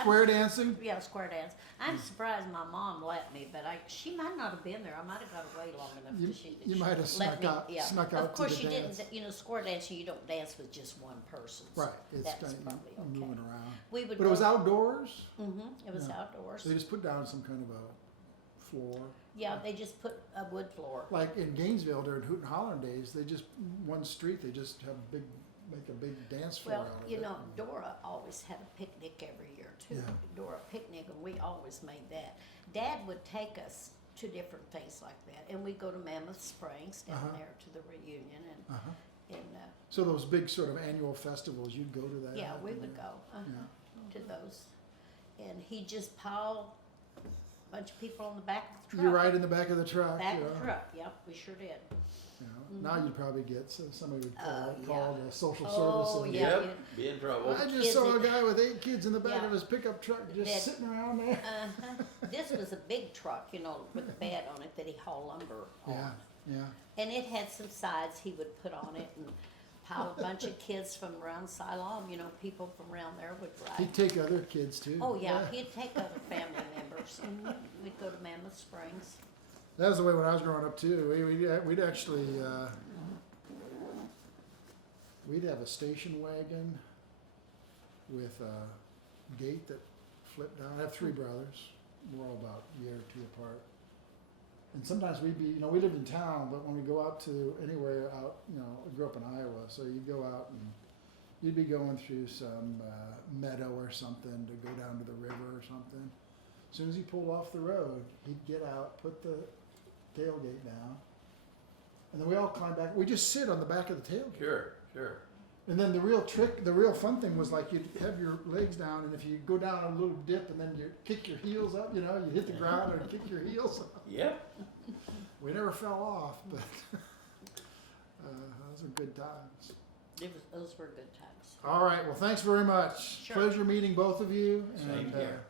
Square dancing? Yeah, square dance. I'm surprised my mom let me, but she might not have been there. I might have got away long enough You, that she you might have let snuck me. out, Yeah. snuck out Of course, to you the dance. didn't. You know, square dancing, you don't dance with just one person. so Right, it's that's kind of probably okay. moving around. We would. But it was outdoors? It was Yeah. outdoors. They just put down some kind of a floor. Yeah, they just put a wood floor. Like in Gainesville during Hoot and Hollering days, they just, one street, they just have make a big dance floor Well, out of you it. know, Dora always had a picnic every year too. Yeah. Dora picnic, and we always made that. Dad would take us to different things like that, and we'd go to Mammoth Springs down Uh-huh. there to the reunion, Uh-huh. and So those big sort of annual festivals, you'd go to that? yeah, we and- would go Yeah. to those, and he just piled a bunch of people on the back of the truck. You ride in the back of the truck, Back you of the know? truck. Yep, we sure did. You know. Now you'd probably get, somebody would call, yeah. call the social Oh, services. yeah. Yep, be in trouble. I just Kids saw a that- guy with 8 kids in the back Yeah. of his pickup truck just That- sitting around there. This was a big truck, you know, with a bed on it that he hauled lumber on. Yeah, yeah. And it had some sides he would put on it and pile a bunch of kids from around Siloam, you know, people from around there would ride. He'd take other kids too. Oh, yeah, he'd take other family members. We'd go to Mammoth Springs. That was the way when I was growing up too. We'd actually, we'd have a station wagon with a gate that flipped down. I have 3 brothers. We're all about a year or 2 apart. And sometimes we'd be, you know, we lived in town, but when we go out to anywhere out, you know, I grew up in Iowa, so you'd go out and you'd be going through some meadow or something to go down to the river or something. As soon as he pulled off the road, he'd get out, put the tailgate down, and then we all climb back. We just sit on the back of the tailgate. Sure, sure. And then the real fun thing was like you'd have your legs down, and if you go down a little dip and then you kick your heels up, you know, you hit the ground or kick your heels up. Yep. We never fell off, but those were good times. Those were good times. All right, well, thanks very much. Sure. Pleasure meeting both of you. Same and here.